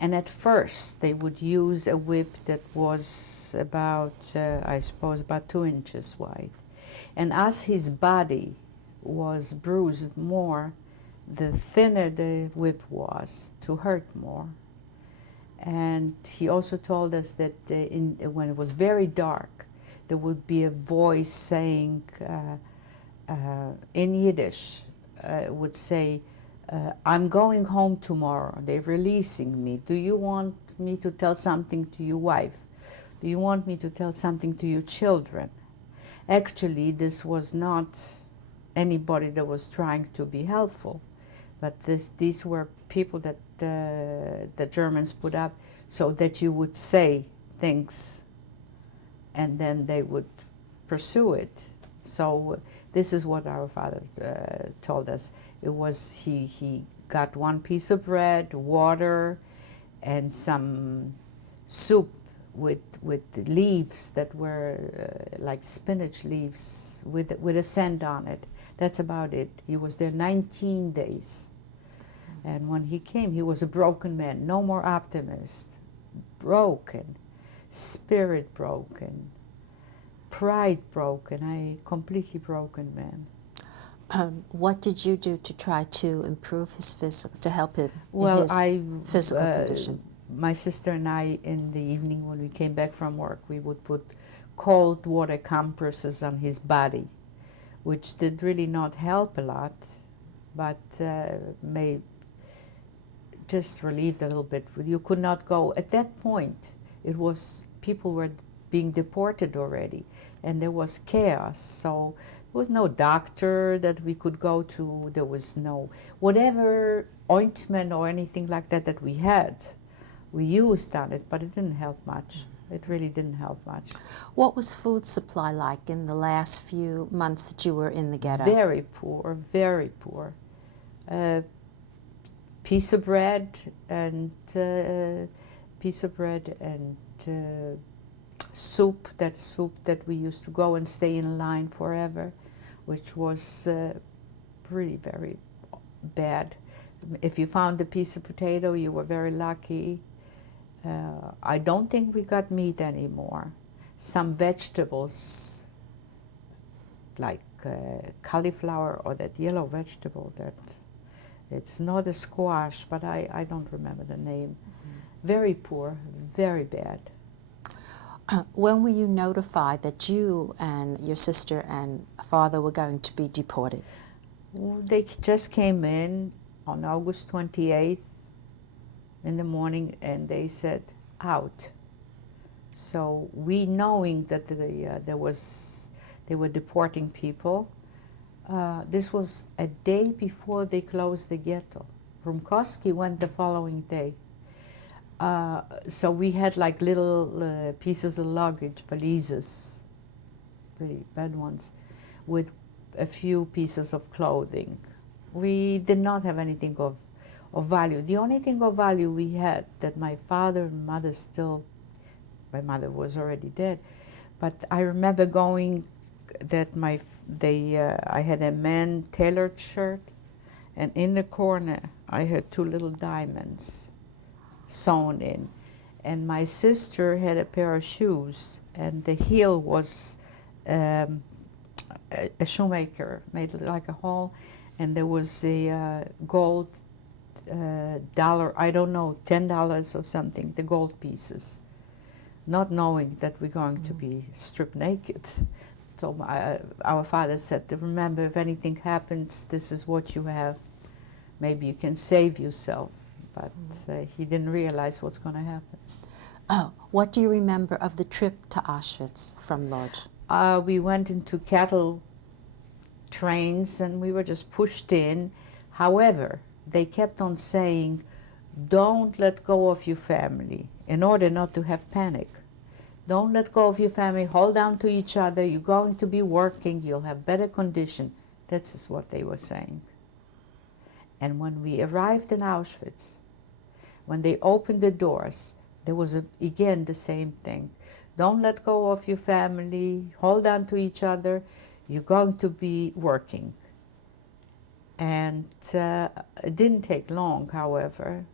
And at first they would use a whip that was about, I suppose, about 2 inches wide. And as his body was bruised more, the thinner the whip was, to hurt more. And he also told us that when it was very dark, there would be a voice saying in Yiddish, would say, I'm going home tomorrow, they're releasing me. Do you want me to tell something to your wife? Do you want me to tell something to your children? Actually, this was not anybody that was trying to be helpful, but these were people that the Germans put up so that you would say things and then they would pursue it. So this is what our father told us. It was he got 1 piece of bread, water, and some soup with the leaves that were like spinach leaves with a scent on it. That's about it. He was there 19 days. And when he came, he was a broken man, no more optimist, broken, spirit broken, pride broken, a completely broken man. What did you do to try to improve his physical, to help him Well, in his physical condition? My sister and I, in the evening when we came back from work, we would put cold water compresses on his body, which did really not help a lot, but may just relieved a little bit. You could not go. At that point, it was, people were being deported already, and there was chaos. So there was no doctor that we could go to. There was no, whatever ointment or anything like that that we had, we used on it, but it didn't help much. It really didn't help much. What was food supply like in the last few months that you were in the ghetto? Very poor, very poor. Piece of bread and soup. That soup that we used to go and stay in line forever, which was really very bad. If you found a piece of potato, you were very lucky. I don't think we got meat anymore. Some vegetables, like cauliflower or that yellow vegetable that, it's not a squash, but I don't remember the name. Very poor, very bad. When were you notified that you and your sister and father were going to be deported? They just came in on August 28th in the morning, and they said, out. So we, knowing that they were deporting people, this was a day before they closed the ghetto. Rumkowski went the following day. So we had like little pieces of luggage, valises, pretty bad ones, with a few pieces of clothing. We did not have anything of value. The only thing of value we had that my father and mother still, my mother was already dead, but I remember going that I had a man tailored shirt, and in the corner I had 2 little diamonds sewn in, and my sister had a pair of shoes, and the heel was a shoemaker made like a hole, and there was a gold dollar, I don't know, $10 or something, the gold pieces, not knowing that we're going to be stripped naked. So our father said, remember, if anything happens, this is what you have. Maybe you can save yourself. But he didn't realize what's going to happen. Oh, what do you remember of the trip to Auschwitz from Lodz? We went into cattle trains and we were just pushed in. However, they kept on saying, don't let go of your family, in order not to have panic. Don't let go of your family, hold on to each other, you're going to be working, you'll have better condition. That's just what they were saying. And when we arrived in Auschwitz, when they opened the doors, there was again the same thing. Don't let go of your family, hold on to each other, you're going to be working. And it didn't take long, however,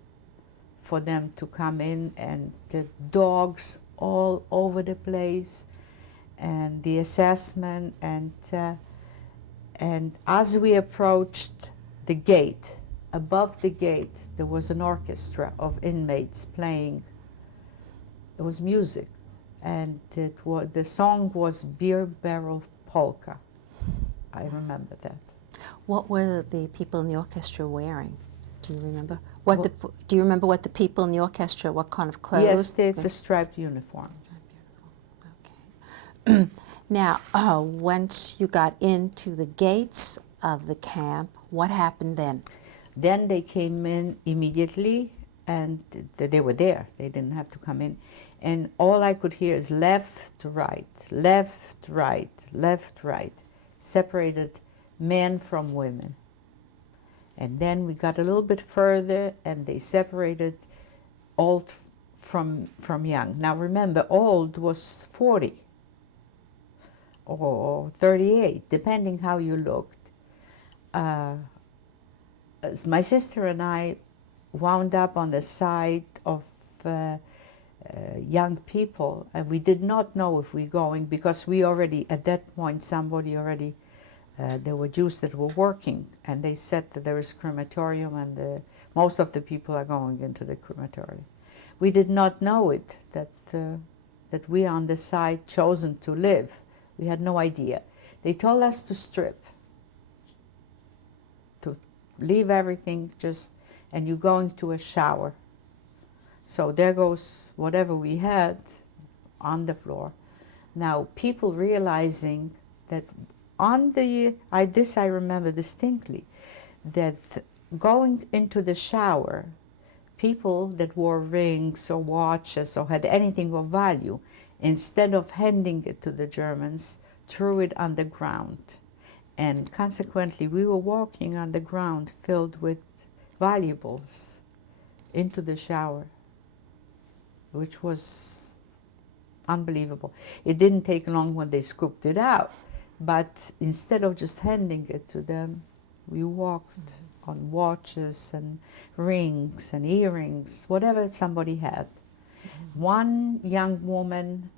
for them to come in, and the dogs all over the place, and the assessment, and as we approached the gate, above the gate, there was an orchestra of inmates playing. It was music, and the song was Beer Barrel Polka. I remember that. What were the people in the orchestra wearing? Do you remember? Do you remember what the people in the orchestra, what kind of clothes? Yes, the striped uniform. Okay. Now, once you got into the gates of the camp, what happened then? Then they came in immediately, and they were there. They didn't have to come in. And all I could hear is left, right, left, right, left, right, separated men from women. And then we got a little bit further, and they separated all from young. Now remember, old was 40 or 38, depending how you looked. As my sister and I wound up on the side of young people, and we did not know if we were going, because we already, at that point, somebody already, there were Jews that were working, and they said that there is crematorium, and most of the people are going into the crematorium. We did not know it, that we are on the side chosen to live. We had no idea. They told us to strip, to leave everything, and you go into a shower. So there goes whatever we had on the floor. Now, people realizing that this I remember distinctly, that going into the shower, people that wore rings or watches or had anything of value, instead of handing it to the Germans, threw it on the ground. And consequently, we were walking on the ground filled with valuables into the shower, which was unbelievable. It didn't take long when they scooped it out, but instead of just handing it to them, we walked on watches and rings and earrings, whatever somebody had. Mm-hmm. One young woman,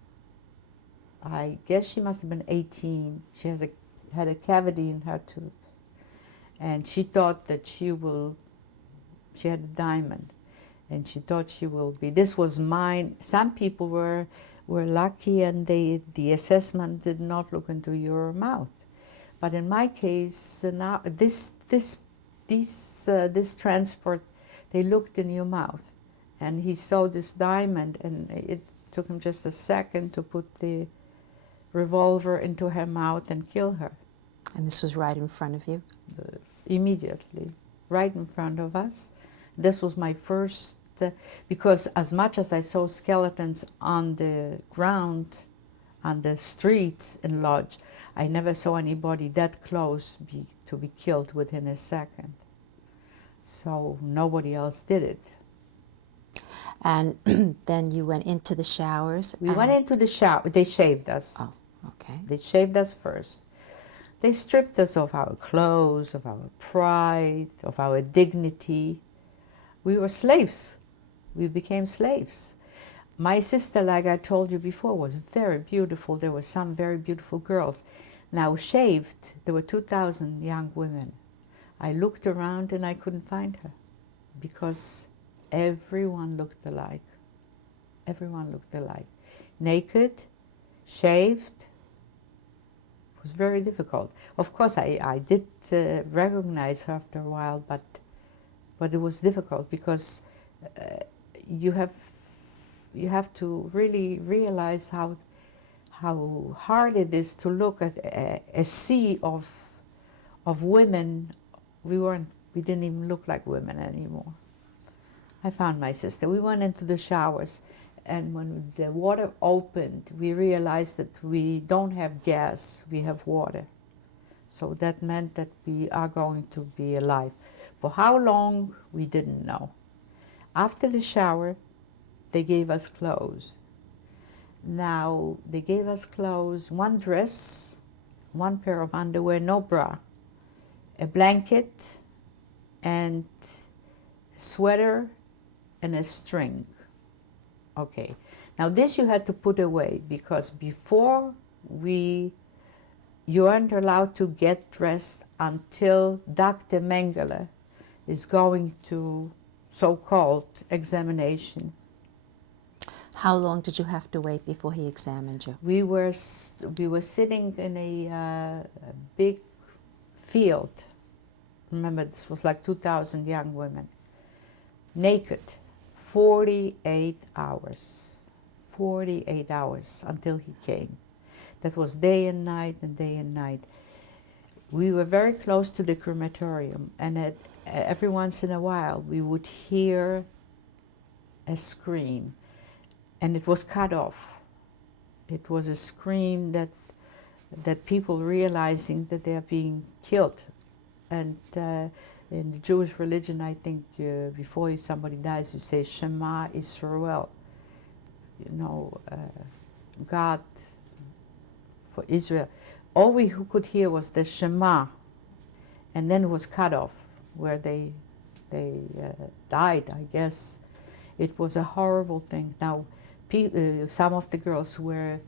I guess she must have been 18, she had a cavity in her tooth, and she thought that she had a diamond, and she thought she will be, this was mine. Some people were lucky, and the assessment did not look into your mouth. But in my case, now this transport, they looked in your mouth, and he saw this diamond, and it took him just a second to put the revolver into her mouth and kill her. And this was right in front of you? Immediately, right in front of us. This was my first, because as much as I saw skeletons on the ground, on the streets in Lodz, I never saw anybody that close to be killed within a second. So nobody else did it. And then you went into the showers? We went into the shower. They shaved us. Oh, okay. They shaved us first. They stripped us of our clothes, of our pride, of our dignity. We were slaves. We became slaves. My sister, like I told you before, was very beautiful. There were some very beautiful girls. Now shaved, there were 2,000 young women. I looked around and I couldn't find her, because everyone looked alike. Everyone looked alike. Naked, shaved. It was very difficult. Of course, I did recognize her after a while, but it was difficult, because you have to really realize how hard it is to look at a sea of women. We didn't even look like women anymore. I found my sister. We went into the showers, and when the water opened, we realized that we don't have gas, we have water. So that meant that we are going to be alive. For how long, we didn't know. After the shower, they gave us clothes. Now, they gave us clothes, one dress, one pair of underwear, no bra, a blanket, and a sweater, and a string. Okay. Now this you had to put away, because before you aren't allowed to get dressed until Dr. Mengele is going to so-called examination. How long did you have to wait before he examined you? We were sitting in a big field. Remember, this was like 2,000 young women, naked, 48 hours. 48 hours until he came. That was day and night and day and night. We were very close to the crematorium, and every once in a while we would hear a scream, and it was cut off. It was a scream that people realizing that they are being killed. And in the Jewish religion, I think before somebody dies, you say Shema Yisrael. you know, God for Israel. All we who could hear was the Shema, and then it was cut off where they died, I guess. It was a horrible thing. Now, some of the girls were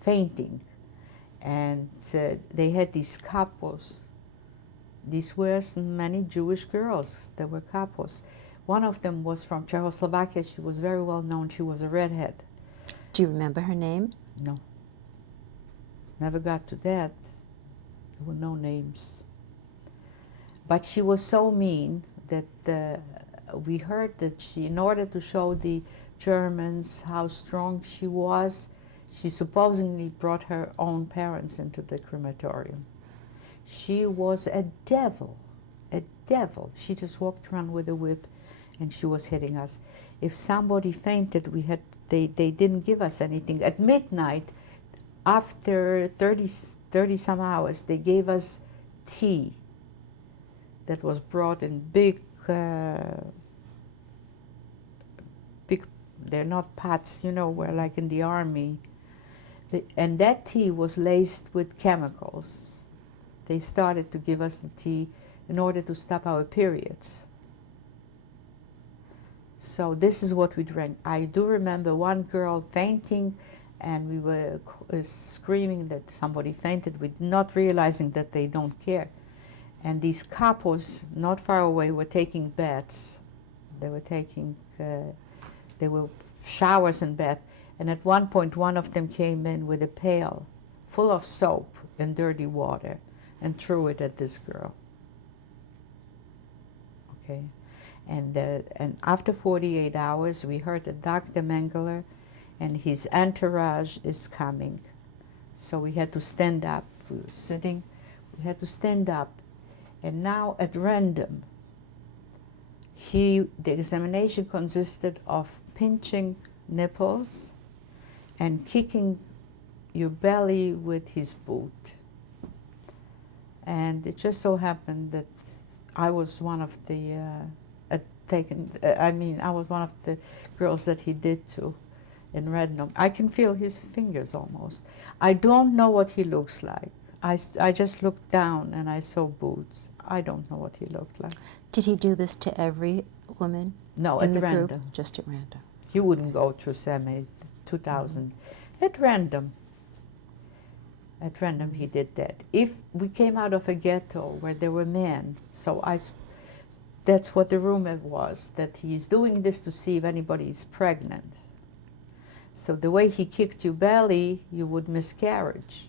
fainting, and they had these couples. These were many Jewish girls. There were couples. One of them was from Czechoslovakia. She was very well known. She was a redhead. Do you remember her name? No. Never got to that. There were no names. But she was so mean that we heard that she, in order to show the Germans how strong she was, she supposedly brought her own parents into the crematorium. She was a devil, a devil. She just walked around with a whip, and she was hitting us. If somebody fainted, they didn't give us anything. At midnight, after 30 some hours, they gave us tea that was brought in big, they're not pots, you know, where like in the army. And that tea was laced with chemicals. They started to give us the tea in order to stop our periods. So this is what we drank. I do remember one girl fainting, and we were screaming that somebody fainted, with not realizing that they don't care. And these couples not far away were taking baths. They were taking, they were showers and baths. And at one point, one of them came in with a pail full of soap and dirty water and threw it at this girl. Okay, and after 48 hours, we heard that Dr. Mengele and his entourage is coming. So we had to stand up. We were sitting. We had to stand up. And now, at random, the examination consisted of pinching nipples and kicking your belly with his boot. And it just so happened that I was one of the I was one of the girls that he did to in Rednum. I can feel his fingers almost. I don't know what he looks like. I just looked down and I saw boots. I don't know what he looked like. Did he do this to every woman? No, in at the random. group? Just at random. He wouldn't go through so many, 2,000. At random. At random he did that. If we came out of a ghetto where there were men, that's what the rumor was, that he's doing this to see if anybody is pregnant. So the way he kicked your belly, you would miscarriage.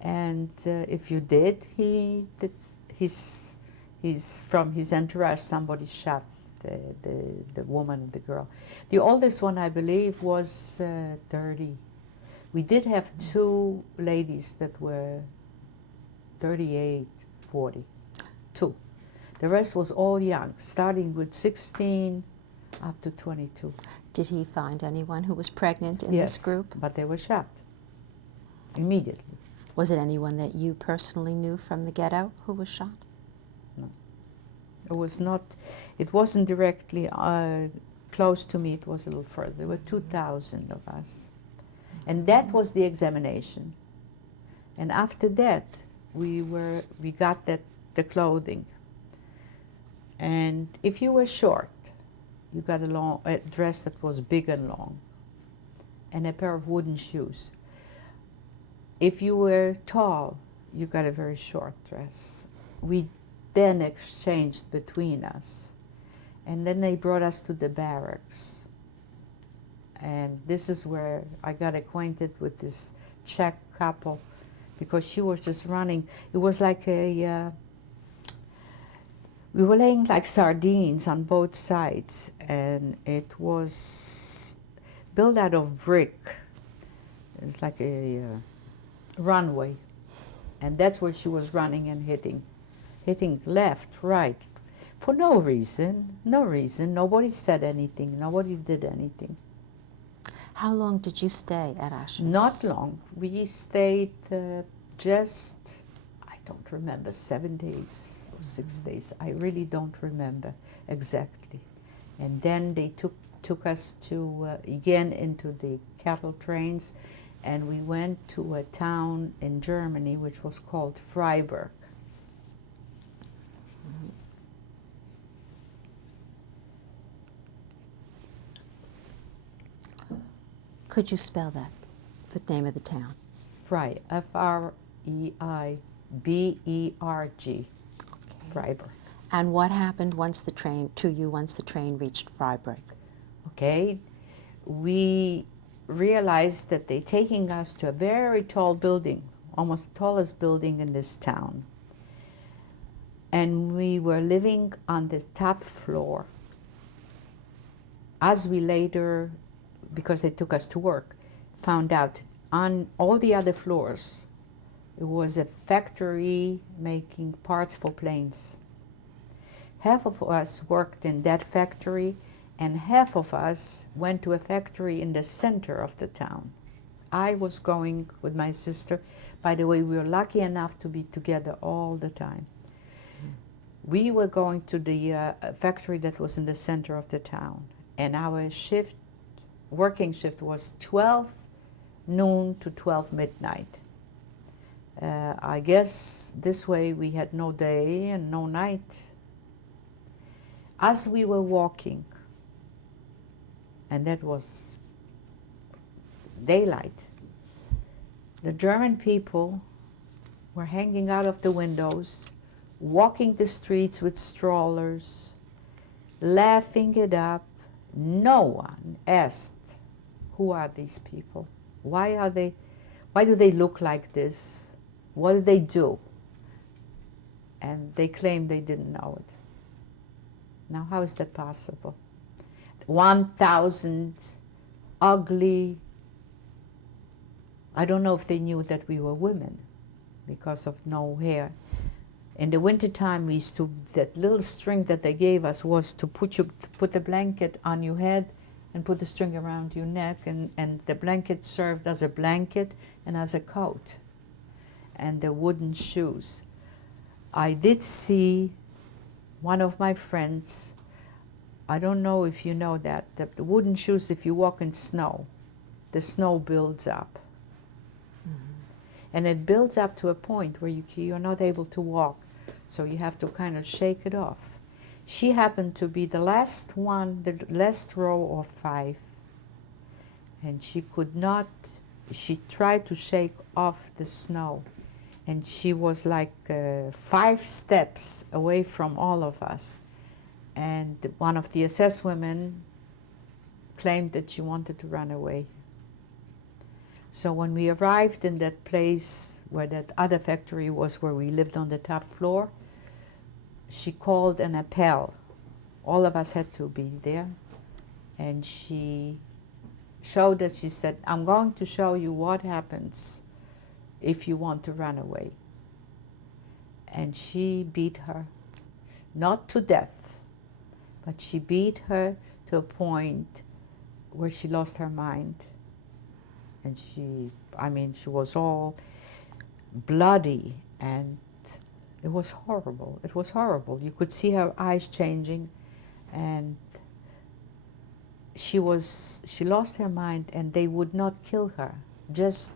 And if you did, from his entourage, somebody shot the woman, the girl. The oldest one, I believe, was 30. We did have two ladies that were 38, 40. Two. The rest was all young, starting with 16 up to 22. Did he find anyone who was pregnant in Yes, this group? but they were shot immediately. Was it anyone that you personally knew from the ghetto who was shot? No. It wasn't directly close to me, it was a little further. There were 2,000 of us. And that was the examination. And after that, we got the clothing. And if you were short, you got a dress that was big and long, and a pair of wooden shoes. If you were tall, you got a very short dress. We then exchanged between us. And then they brought us to the barracks. And this is where I got acquainted with this Czech couple, because she was just running. It was like we were laying like sardines on both sides, and it was built out of brick. It's like a runway. And that's where she was running and hitting left, right, for no reason. Nobody said anything. Nobody did anything. How long did you stay at Auschwitz? Not long. We stayed just, I don't remember, 7 days or 6 days. I really don't remember exactly. And then they took took us to, again, into the cattle trains, and we went to a town in Germany which was called Freiburg. Could you spell that, the name of the town? F-R-E-I-B-E-R-G, Freiburg. And what happened once the train reached Freiburg? Okay, we realized that they're taking us to a very tall building, almost the tallest building in this town. And we were living on the top floor. As we later, because they took us to work, found out on all the other floors, it was a factory making parts for planes. Half of us worked in that factory, and half of us went to a factory in the center of the town. I was going with my sister. By the way, we were lucky enough to be together all the time. We were going to the factory that was in the center of the town, and our shift, working shift, was 12 noon to 12 midnight. I guess this way we had no day and no night. As we were walking, and that was daylight, the German people were hanging out of the windows, walking the streets with strollers, laughing it up. No one asked, who are these people? Why do they look like this? What do they do? And they claimed they didn't know it. Now, how is that possible? 1,000 ugly, I don't know if they knew that we were women because of no hair. In the wintertime, we used to, that little string that they gave us was to put the blanket on your head and put the string around your neck, and the blanket served as a blanket and as a coat, and the wooden shoes. I did see one of my friends, I don't know if you know that, the wooden shoes, if you walk in snow, the snow builds up. And it builds up to a point where you're not able to walk, so you have to kind of shake it off. She happened to be the last one, the last row of 5, and she could not, she tried to shake off the snow, and she was like 5 steps away from all of us. And one of the SS women claimed that she wanted to run away. So when we arrived in that place where that other factory was, where we lived on the top floor, she called an appel. All of us had to be there. And she showed us, she said, I'm going to show you what happens if you want to run away. And she beat her, not to death, but she beat her to a point where she lost her mind. And she was all bloody, and it was horrible. It was horrible. You could see her eyes changing, and she lost her mind, and they would not kill her, just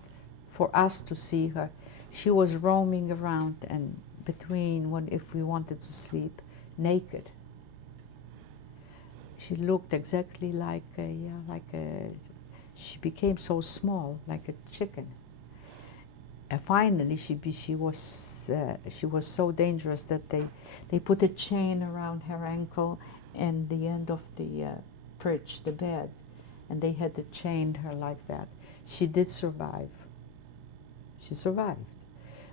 for us to see her. She was roaming around and between if we wanted to sleep, naked. She looked exactly she became so small, like a chicken. And finally, she was so dangerous that they put a chain around her ankle and the end of the fridge, the bed, and they had to chain her like that. She did survive. She survived,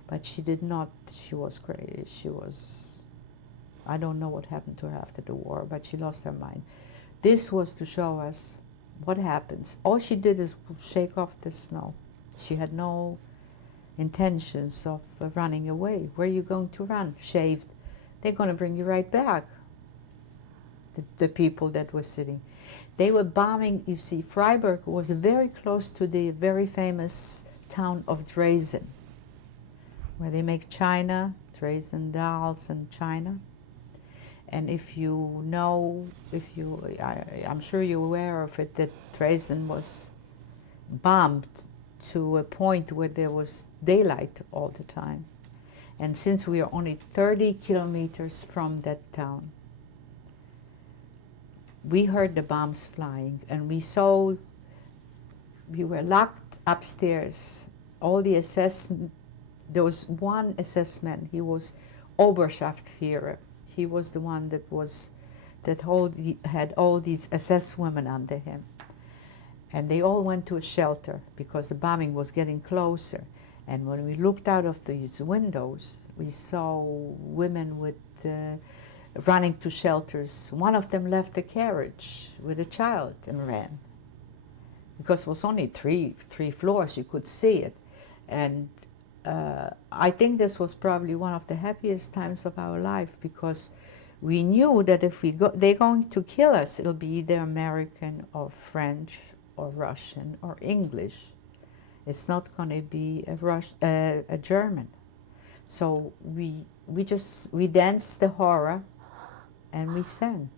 but she did not. She was crazy. I don't know what happened to her after the war, but she lost her mind. This was to show us what happens. All she did is shake off the snow. She had no intentions of running away. Where are you going to run? Shaved. They're going to bring you right back. The people that were sitting. They were bombing, you see, Freiburg was very close to the very famous town of Dresden, where they make china, Dresden dolls and china. And if you know, I'm sure you're aware of it, that Dresden was bombed to a point where there was daylight all the time. And since we are only 30 kilometers from that town, we heard the bombs flying, and we were locked upstairs. All the there was one SS man, he was Oberscharführer. He was the one that had all these SS women under him. And they all went to a shelter because the bombing was getting closer. And when we looked out of these windows, we saw women running to shelters. One of them left the carriage with a child and ran. Because it was only three floors, you could see it. And I think this was probably one of the happiest times of our life, because we knew that if they're going to kill us, it'll be either American or French or Russian or English. It's not going to be a German. So we danced the horror, and we sang.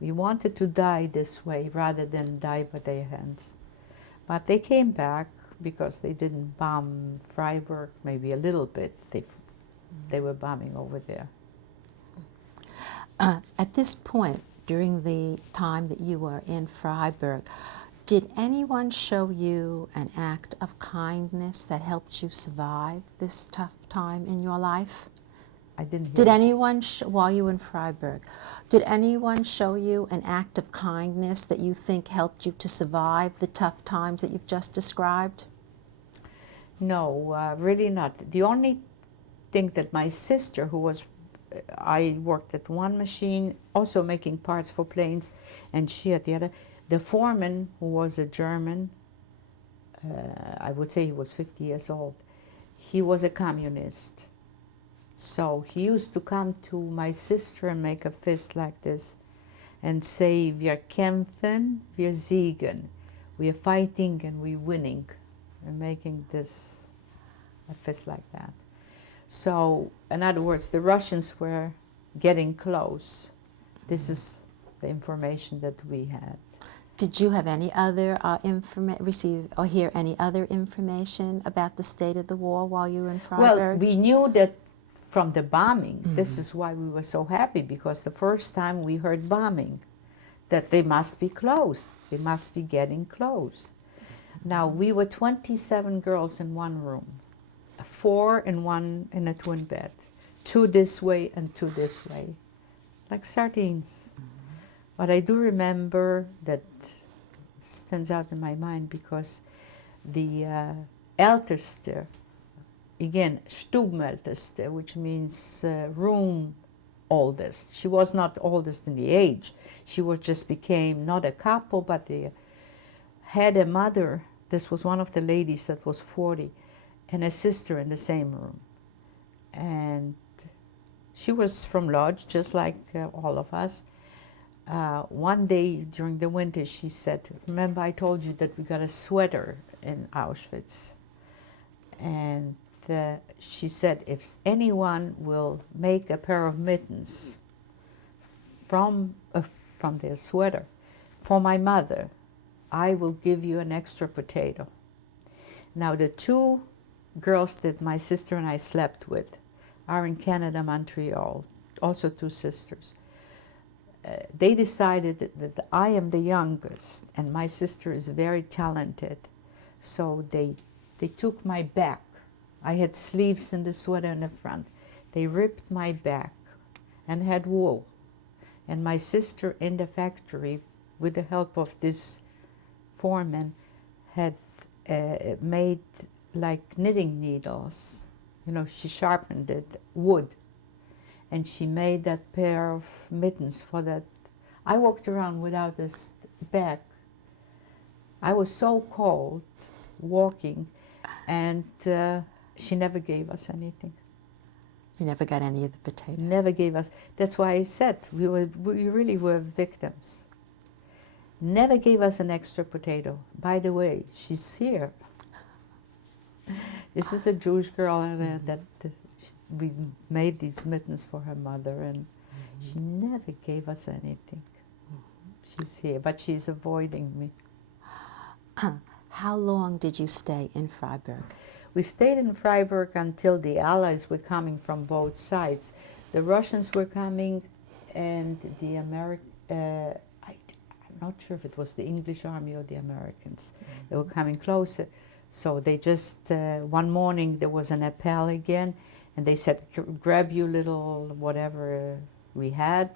We wanted to die this way rather than die by their hands. But they came back because they didn't bomb Freiburg, maybe a little bit. They were bombing over there. At this point, during the time that you were in Freiburg, did anyone show you an act of kindness that helped you survive this tough time in your life? I didn't hear Did anyone, while you were in Freiburg, did anyone show you an act of kindness that you think helped you to survive the tough times that you've just described? No, really not. The only thing that my sister, I worked at one machine, also making parts for planes, and she at the other. The foreman, who was a German, I would say he was 50 years old, he was a communist. So he used to come to my sister and make a fist like this and say, "Wir kämpfen, wir siegen." We are fighting and we're winning. And making a fist like that. So, in other words, the Russians were getting close. This is the information that we had. Did you have any other receive or hear any other information about the state of the war while you were in Freiburg? Well, we knew that from the bombing. This is why we were so happy, because the first time we heard bombing, that they must be close. They must be getting close. Now, we were 27 girls in one room, 4 in a twin bed, 2 this way and 2 this way, like sardines. But I do remember that stands out in my mind because the Älteste, again, Stubenälteste, which means room oldest. She was not oldest in the age. She just became not a couple, but they had a mother. This was one of the ladies that was 40, and a sister in the same room. And she was from Lodz, just like all of us. One day during the winter, she said, "Remember I told you that we got a sweater in Auschwitz?" And she said, "If anyone will make a pair of mittens from their sweater for my mother, I will give you an extra potato." Now, the 2 girls that my sister and I slept with are in Canada, Montreal, also 2 sisters. They decided that I am the youngest and my sister is very talented. So they took my back. I had sleeves in the sweater in the front. They ripped my back and had wool. And my sister in the factory, with the help of this foreman, had made like knitting needles. You know, she sharpened it, wood. And she made that pair of mittens for that. I walked around without this bag. I was so cold walking, and she never gave us anything. You never got any of the potatoes? Never gave us. That's why I said we really were victims. Never gave us an extra potato. By the way, she's here. This is a Jewish girl that we made these mittens for her mother, and She never gave us anything. She's here, but she's avoiding me. How long did you stay in Freiburg? We stayed in Freiburg until the Allies were coming from both sides. The Russians were coming, and the I'm not sure if it was the English army or the Americans. They were coming closer. So they just, one morning there was an appel again, and they said, grab you little whatever we had,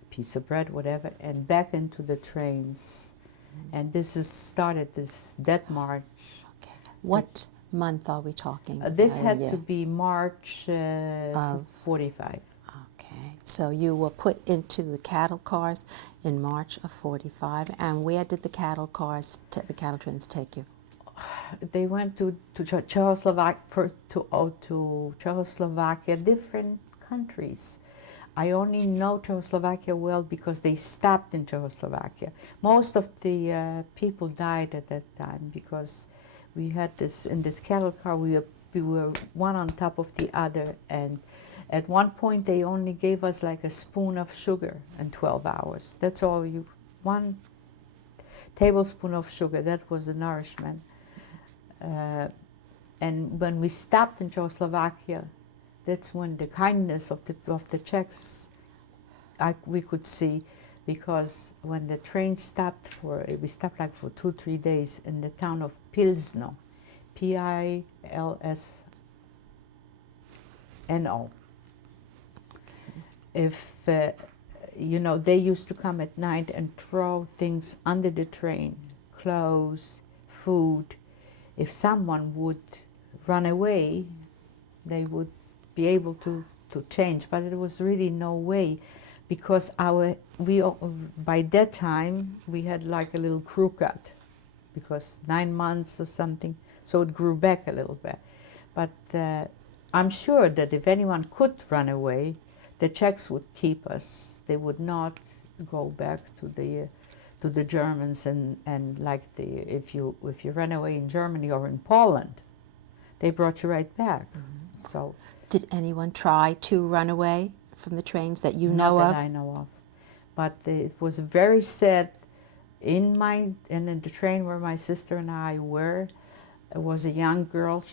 a piece of bread, whatever, and back into the trains. And this is started this death march. Okay. What month are we talking? This had to be March of 45. Okay, so you were put into the cattle cars in March of 45, and where did the cattle cars, the cattle trains take you? They went to Czechoslovakia, to Czechoslovakia, different countries. I only know Czechoslovakia well because they stopped in Czechoslovakia. Most of the people died at that time because we had this, in this cattle car, we were one on top of the other, and at one point they only gave us like a spoon of sugar in 12 hours. That's all you, 1 tablespoon of sugar, that was the nourishment. And when we stopped in Czechoslovakia, that's when the kindness of the Czechs we could see, because when the train stopped we stopped like for 2-3 days in the town of Pilsno, Pilsno. If you know, they used to come at night and throw things under the train, clothes, food. If someone would run away, they would be able to change, but there was really no way, because by that time we had like a little crew cut, because 9 months or something, so it grew back a little bit. But I'm sure that if anyone could run away, the Czechs would keep us. They would not go back to the Germans, and like if you ran away in Germany or in Poland, they brought you right back. So. Did anyone try to run away from the trains that you know of? Not that I know of. But it was very sad. In the train where my sister and I were, was a young girl,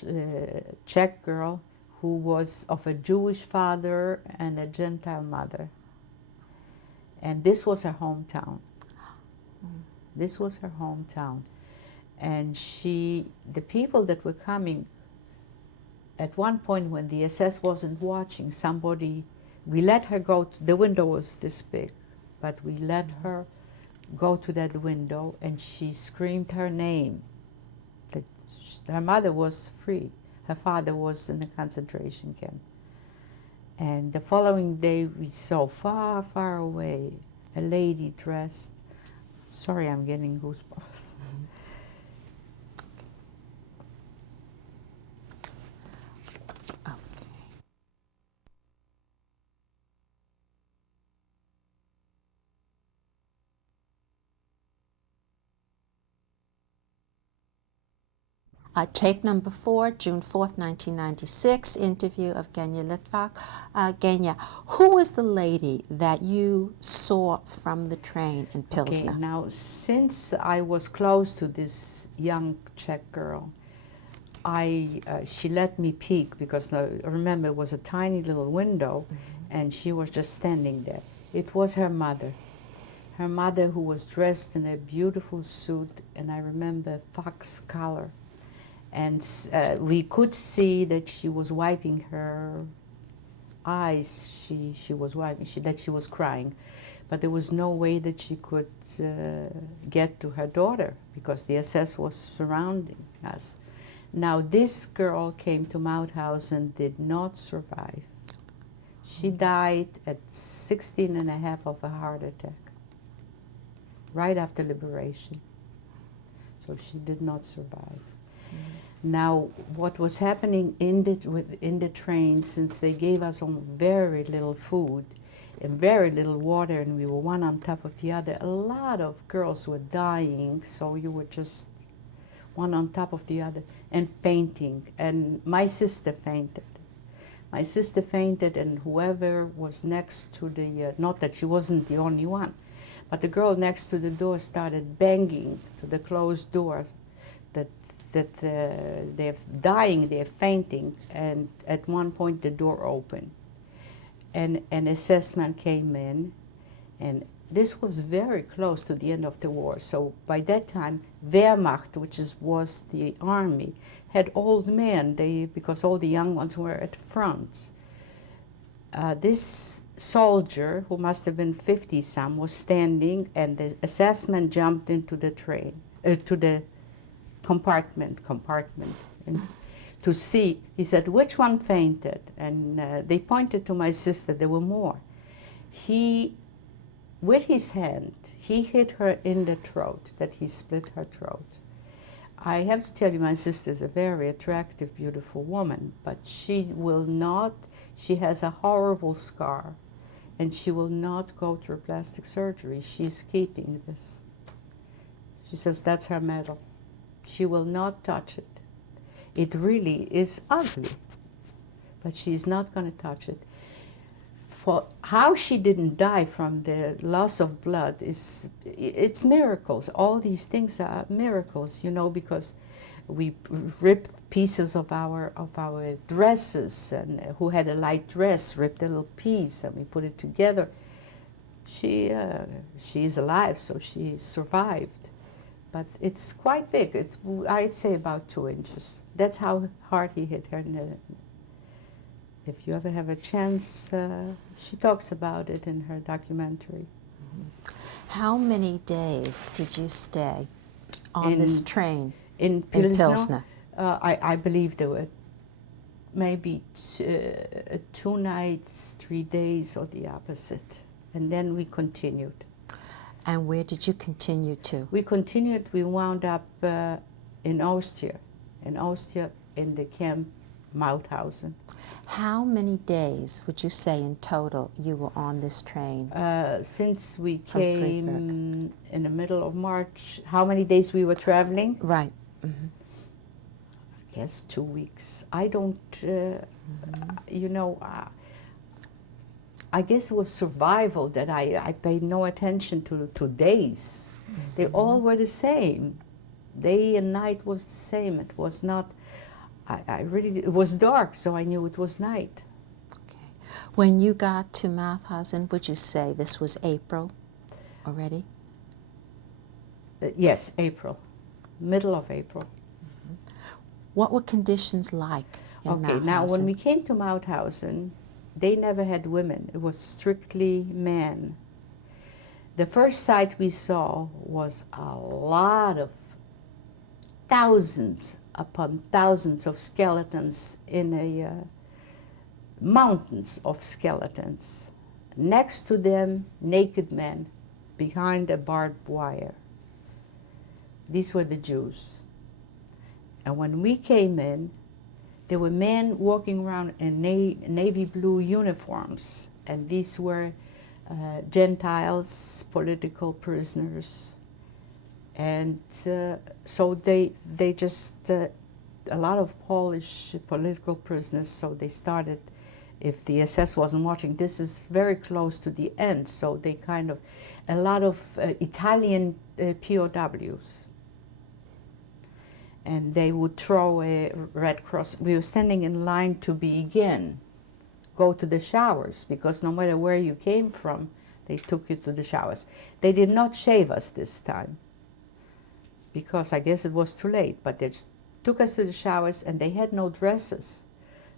Czech girl, who was of a Jewish father and a Gentile mother. And this was her hometown. This was her hometown. And the people that were coming, at one point when the SS wasn't watching, we let her go, the window was this big, but we let her go to that window, and she screamed her name. Her mother was free. Her father was in a concentration camp. And the following day we saw far, far away a lady dressed. Sorry, I'm getting goosebumps. Tape number 4, June 4th, 1996, interview of Genia Litwok. Genia, who was the lady that you saw from the train in Pilsner? Okay, now, since I was close to this young Czech girl, she let me peek, because remember, it was a tiny little window, and she was just standing there. It was her mother. Her mother, who was dressed in a beautiful suit, and I remember fox color. And we could see that she was wiping her eyes. She was wiping, that she was crying. But there was no way that she could get to her daughter, because the SS was surrounding us. Now, this girl came to Mauthausen and did not survive. She died at 16 and a half of a heart attack, right after liberation. So she did not survive. Now, what was happening in the train, since they gave us very little food and very little water, and we were one on top of the other, a lot of girls were dying, so you were just one on top of the other, and fainting. And my sister fainted. My sister fainted, and whoever was next to the, not that she wasn't the only one, but the girl next to the door started banging to the closed door that they're dying, they're fainting, and at one point the door opened. And an assessment came in, and this was very close to the end of the war. So by that time, Wehrmacht, which was the army, had old men, because all the young ones were at the front. This soldier, who must have been 50-some, was standing, and the assessment jumped into the train, to the compartment, and to see. He said, which one fainted? And they pointed to my sister. There were more. He, with his hand, he hit her in the throat, that he split her throat. I have to tell you, my sister is a very attractive, beautiful woman, but she will not, she has a horrible scar, and she will not go through plastic surgery. She's keeping this. She says that's her medal. She will not touch it. It really is ugly, but she's not going to touch it. For how she didn't die from the loss of blood it's miracles. All these things are miracles, you know, because we ripped pieces of our dresses, and who had a light dress ripped a little piece, and we put it together. She's alive, so she survived. But it's quite big. I'd say about 2 inches. That's how hard he hit her. If you ever have a chance, she talks about it in her documentary. How many days did you stay on this train in Pilsner? Pilsner? I believe there were maybe 2 nights, 3 days, or the opposite. And then we continued. And where did you continue to? We continued, we wound up in Austria in the camp Mauthausen. How many days would you say in total you were on this train? Since we came in the middle of March, how many days we were traveling? Right. Mm-hmm. I guess 2 weeks. I don't, you know, I guess it was survival that I paid no attention to days. Mm-hmm. They all were the same. Day and night was the same. It was not, it was dark, so I knew it was night. Okay. When you got to Mauthausen, would you say this was April already? Yes, April, middle of April. Mm-hmm. What were conditions like in Mauthausen? Okay, now when we came to Mauthausen, they never had women. It was strictly men. The first sight we saw was a lot of thousands upon thousands of skeletons in mountains of skeletons. Next to them, naked men behind a barbed wire. These were the Jews. And when we came in, there were men walking around in navy blue uniforms, and these were Gentiles, political prisoners. And so they just, a lot of Polish political prisoners, so they started, if the SS wasn't watching, this is very close to the end, so they kind of, a lot of Italian POWs. And they would throw a Red Cross. We were standing in line to go to the showers, because no matter where you came from, they took you to the showers. They did not shave us this time, because I guess it was too late, but they just took us to the showers, and they had no dresses.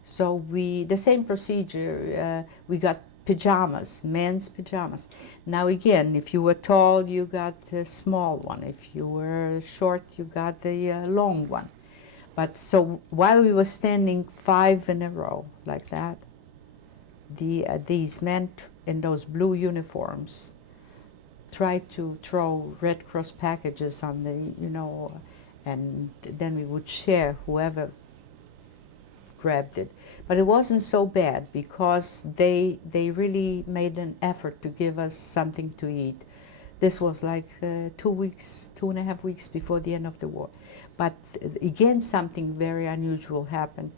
So the same procedure, we got pajamas, men's pajamas. Now again, if you were tall, you got a small one. If you were short, you got the long one. But so while we were standing 5 in a row like that, these men in those blue uniforms tried to throw Red Cross packages on the, you know, and then we would share whoever grabbed it. But it wasn't so bad, because they really made an effort to give us something to eat. This was like 2.5 weeks before the end of the war. But again, something very unusual happened.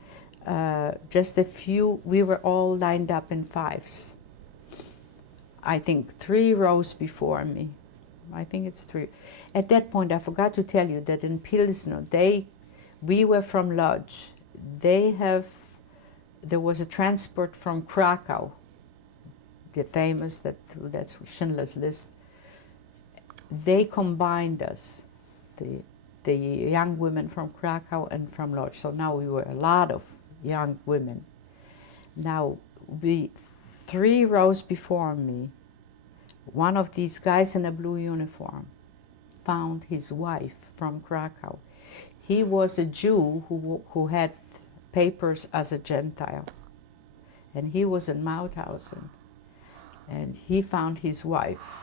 just a few, we were all lined up in fives. I think 3 rows before me. I think it's 3. At that point, I forgot to tell you that in Pilsno, we were from Lodz. There was a transport from Krakow, the famous, that's Schindler's List. They combined us, the young women from Krakow and from Lodz. So now we were a lot of young women. Now, 3 rows before me, one of these guys in a blue uniform found his wife from Krakow. He was a Jew who had papers as a Gentile. And he was in Mauthausen. And he found his wife.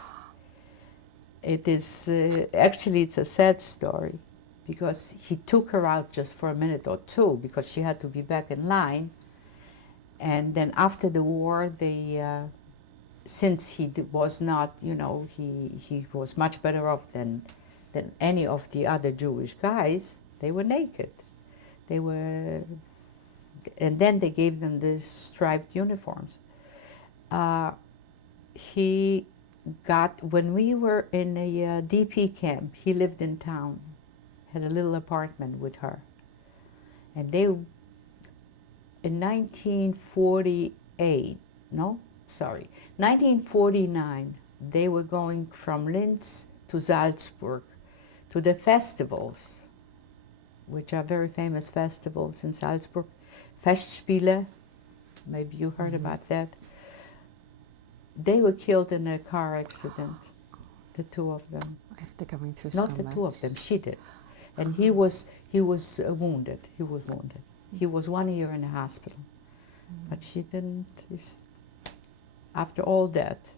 It is, actually it's a sad story, because he took her out just for a minute or two, because she had to be back in line. And then after the war, since he was not, you know, he was much better off than any of the other Jewish guys, they were naked. And then they gave them these striped uniforms. When we were in a DP camp, he lived in town, had a little apartment with her. And in 1949, they were going from Linz to Salzburg to the festivals, which are very famous festivals in Salzburg. Festspiele, maybe you heard about that. They were killed in a car accident, the 2 of them. After going through so much. Not the 2 of them, she did. And he was wounded. He was wounded. He was 1 year in the hospital. But she didn't, after all that.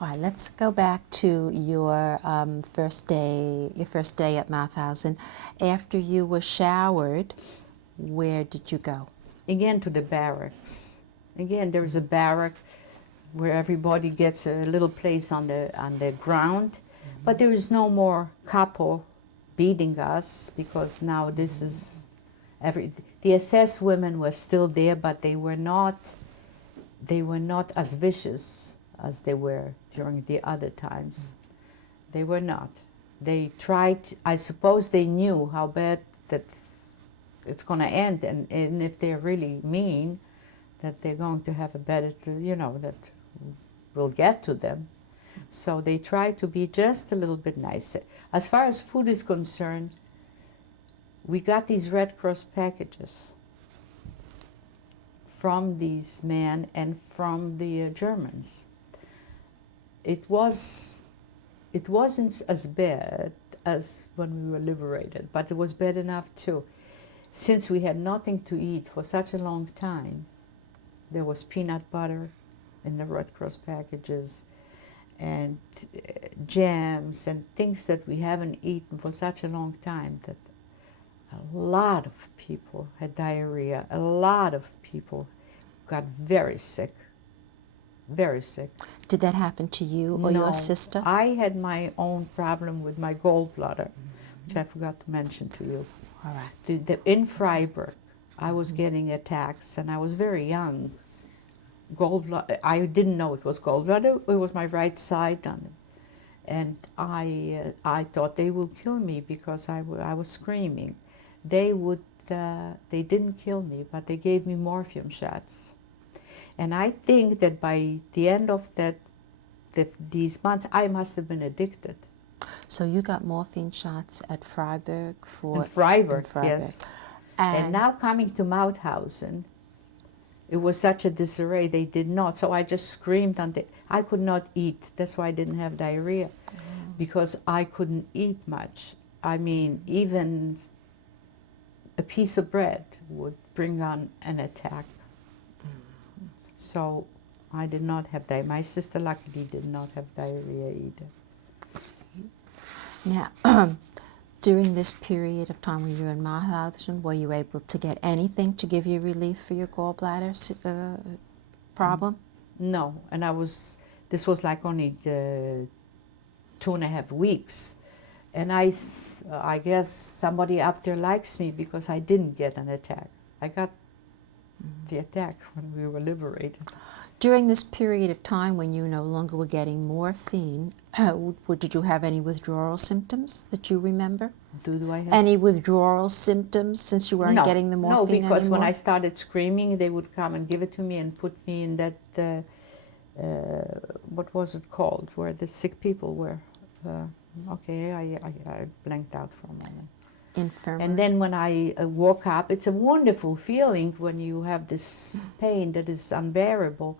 All right, let's go back to your first day at Mauthausen. After you were showered, where did you go? Again, to the barracks. Again, there is a barrack where everybody gets a little place on the ground. But there is no more capo beating us, because now this is the SS women were still there, but they were not as vicious as they were during the other times. They were not. They tried, I suppose they knew how bad that it's going to end, and if they're really mean, that they're going to have a better, that will get to them. So they try to be just a little bit nicer. As far as food is concerned, we got these Red Cross packages from these men and from the Germans. It wasn't as bad as when we were liberated, but it was bad enough too. Since we had nothing to eat for such a long time, there was peanut butter in the Red Cross packages, and jams and things that we haven't eaten for such a long time, that a lot of people had diarrhea. A lot of people got very sick, very sick. Did that happen to you or your sister? I had my own problem with my gallbladder, which I forgot to mention to you. All right. In Freiburg, I was getting attacks, and I was very young. Gallbladder, I didn't know it was gallbladder. It was my right side on it, and I thought they would kill me because I was screaming. They didn't kill me, but they gave me morphine shots, and I think that by the end of these months, I must have been addicted. So you got morphine shots at Freiburg In Freiburg, yes. And now coming to Mauthausen, it was such a disarray. They did not. So I just screamed I could not eat. That's why I didn't have diarrhea, because I couldn't eat much. I mean, even a piece of bread would bring on an attack. So I did not have diarrhea. My sister luckily did not have diarrhea either. Now, during this period of time when you were in Mauthausen, were you able to get anything to give you relief for your gallbladder problem? No, and this was like only 2.5 weeks. And I guess somebody up there likes me because I didn't get an attack. I got the attack when we were liberated. During this period of time when you no longer were getting morphine, did you have any withdrawal symptoms that you remember? Do I have Any withdrawal symptoms since you weren't getting the morphine anymore? No, because when I started screaming, they would come and give it to me and put me in that, what was it called, where the sick people were. Okay, I blanked out for a moment. Infirmary. And then when I woke up, it's a wonderful feeling when you have this pain that is unbearable,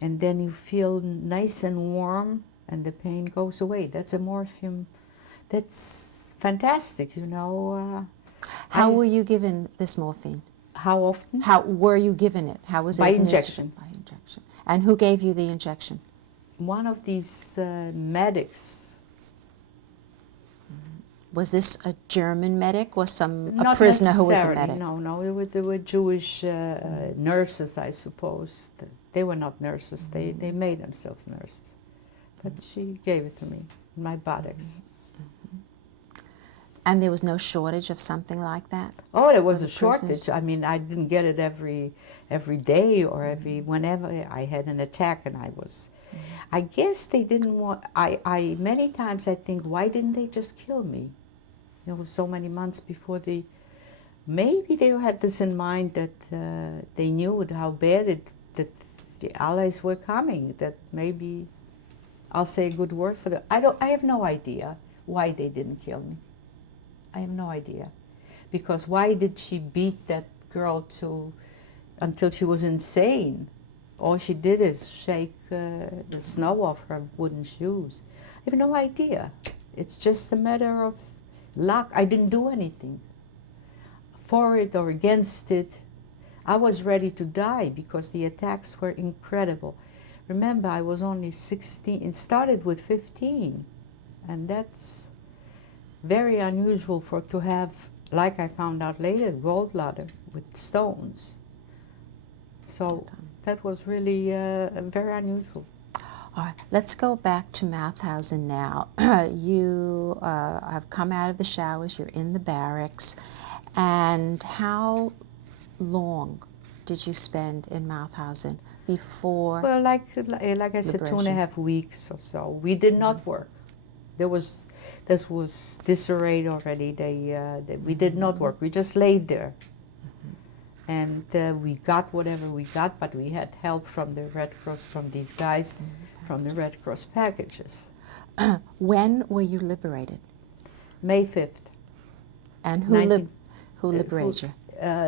and then you feel nice and warm, and the pain goes away. That's a morphine. That's fantastic, you know. How were you given this morphine? How often? How were you given it? How was it By administered? injection. By injection. And who gave you the injection? One of these medics. Was this a German medic or a Not prisoner who was a necessarily, medic? No, they were Jewish nurses, I suppose. They were not nurses. They made themselves nurses. But she gave it to me, my buttocks. And there was no shortage of something like that? Oh, there was a the prisoners? shortage. I mean, I didn't get it every day or whenever I had an attack, and I was. I guess they didn't want. I many times I think, why didn't they just kill me? It was so many months before they. Maybe they had this in mind that they knew how bad that the Allies were coming. That maybe I'll say a good word for them. I have no idea why they didn't kill me. I have no idea, because why did she beat that girl until she was insane? All she did is shake the snow off her wooden shoes. I have no idea. It's just a matter of luck. I didn't do anything for it or against it. I was ready to die because the attacks were incredible. Remember, I was only 16. It started with 15, and that's very unusual to have, like I found out later, gallbladder with stones. So that was really very unusual. All right, let's go back to Mauthausen now. You have come out of the showers, you're in the barracks, and how long did you spend in Mauthausen before? Well, like I said, 2.5 weeks or so. We did not work. This was disarray already. We did not work. We just laid there. And we got whatever we got, but we had help from the Red Cross, from these guys, from the Red Cross packages. When were you liberated? May 5th. And who liberated you?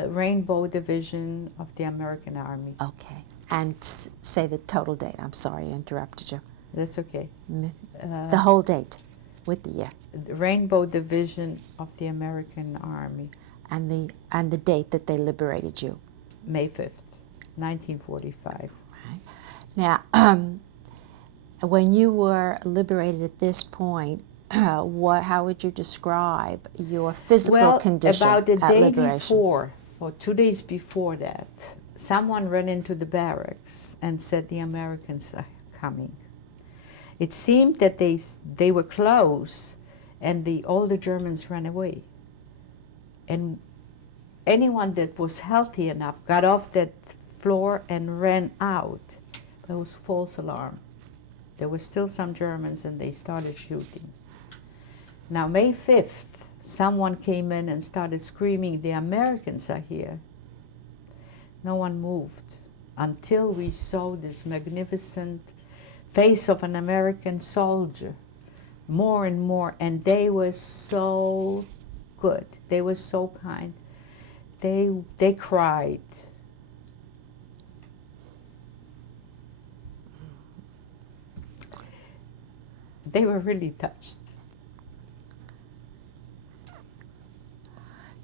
Rainbow Division of the American Army. Okay. And say the total date. I'm sorry I interrupted you. That's okay. The whole date with the year. The Rainbow Division of the American Army. And the date that they liberated you. May 5th, 1945. Right. Now, when you were liberated at this point, how would you describe your physical condition about the at day liberation? before, or 2 days before that, someone ran into the barracks and said the Americans are coming. It seemed that they were close, and all the Germans ran away. And anyone that was healthy enough got off that floor and ran out. That was false alarm. There were still some Germans, and they started shooting. Now, May 5th, someone came in and started screaming, "The Americans are here." No one moved until we saw this magnificent face of an American soldier, more and more, and they were so good. They were so kind. They cried. They were really touched.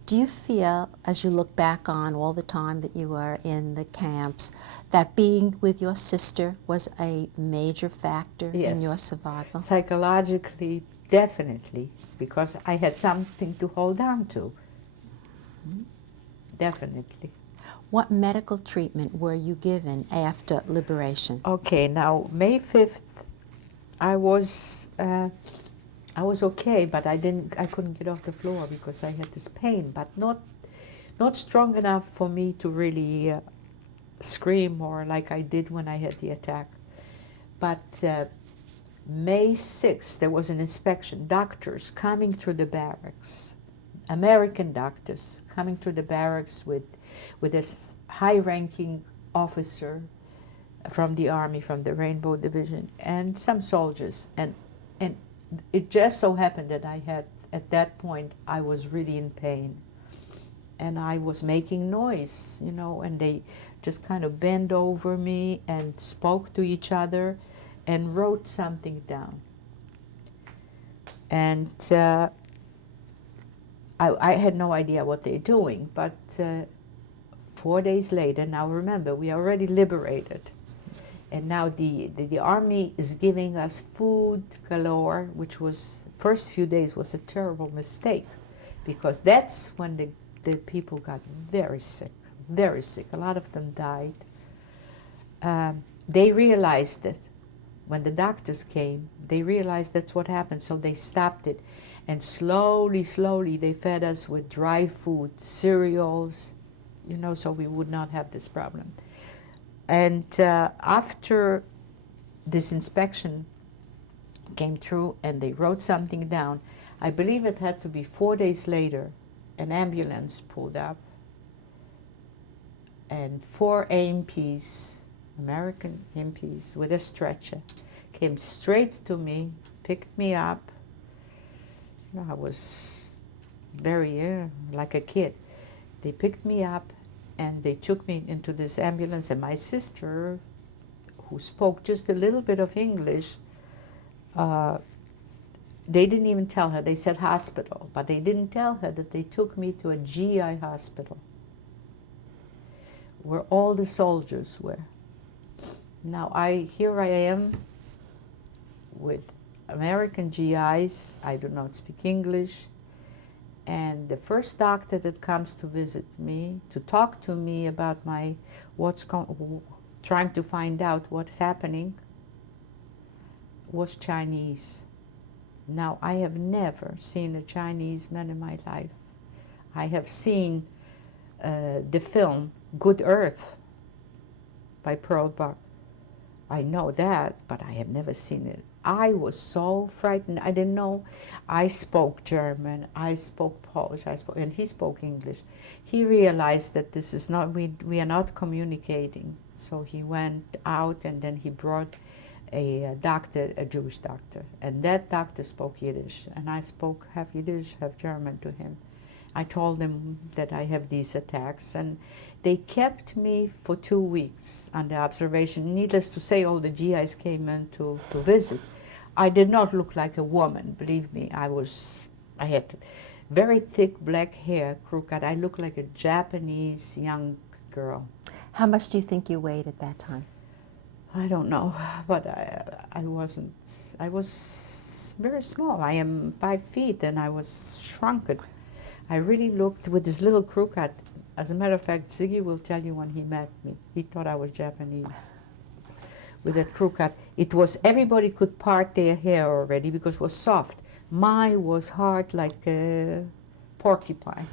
Do you feel, as you look back on all the time that you were in the camps, that being with your sister was a major factor in your survival? Psychologically, definitely, because I had something to hold on to. Definitely. What medical treatment were you given after liberation? Okay, now May 5th, I was I was okay, but I couldn't get off the floor because I had this pain, but not strong enough for me to really scream or like I did when I had the attack. But May 6th, there was an inspection. Doctors coming through the barracks, American doctors coming through the barracks with this high-ranking officer from the Army, from the Rainbow Division, and some soldiers. And it just so happened that at that point, I was really in pain. And I was making noise, you know, and they just kind of bent over me and spoke to each other and wrote something down. And I had no idea what they're doing, but 4 days later, now remember, we are already liberated. And now the army is giving us food galore, which was, first few days was a terrible mistake, because that's when the people got very sick, very sick. A lot of them died. They realized that when the doctors came, they realized that's what happened, so they stopped it. And slowly, slowly, they fed us with dry food, cereals, you know, so we would not have this problem. And after this inspection came through and they wrote something down, I believe it had to be 4 days later, an ambulance pulled up and 4 AMPs, American MPs, with a stretcher, came straight to me, picked me up. You know, I was very, like a kid. They picked me up and they took me into this ambulance, and my sister, who spoke just a little bit of English, they didn't even tell her. They said hospital, but they didn't tell her that they took me to a GI hospital where all the soldiers were. Now here I am with American GIs. I do not speak English. And the first doctor that comes to visit me, to talk to me about trying to find out what's happening, was Chinese. Now, I have never seen a Chinese man in my life. I have seen the film Good Earth by Pearl Buck. I know that, but I have never seen it. I was so frightened. I didn't know. I spoke German, I spoke Polish, and he spoke English. He realized that this is not, we are not communicating. So he went out and then he brought a doctor, a Jewish doctor. And that doctor spoke Yiddish. And I spoke half Yiddish, half German to him. I told him that I have these attacks, and they kept me for 2 weeks under observation. Needless to say, all the GIs came in to visit. I did not look like a woman, believe me. I had very thick black hair, crooked. I looked like a Japanese young girl. How much do you think you weighed at that time? I don't know, but I was very small. I am 5 feet and I was shrunken. I really looked with this little crew cut. As a matter of fact, Ziggy will tell you when he met me, he thought I was Japanese. With that crew cut, it was, everybody could part their hair already because it was soft. Mine was hard like a porcupine.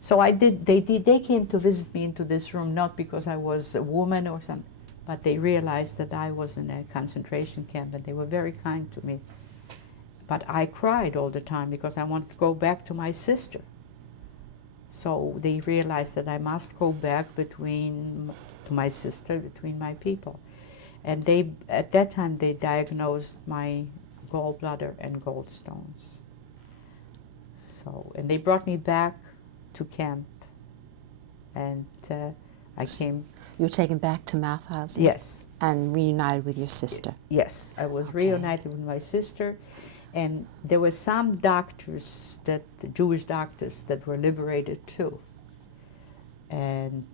So they came to visit me into this room, not because I was a woman or something, but they realized that I was in a concentration camp, and they were very kind to me. But I cried all the time because I wanted to go back to my sister. So they realized that I must go back to my sister, between my people. And at that time, they diagnosed my gallbladder and gallstones. So, and they brought me back to camp, and I came. You were taken back to Mauthausen? Yes. And reunited with your sister? Yes, I was Okay. reunited with my sister, and there were some doctors, the Jewish doctors, that were liberated too. And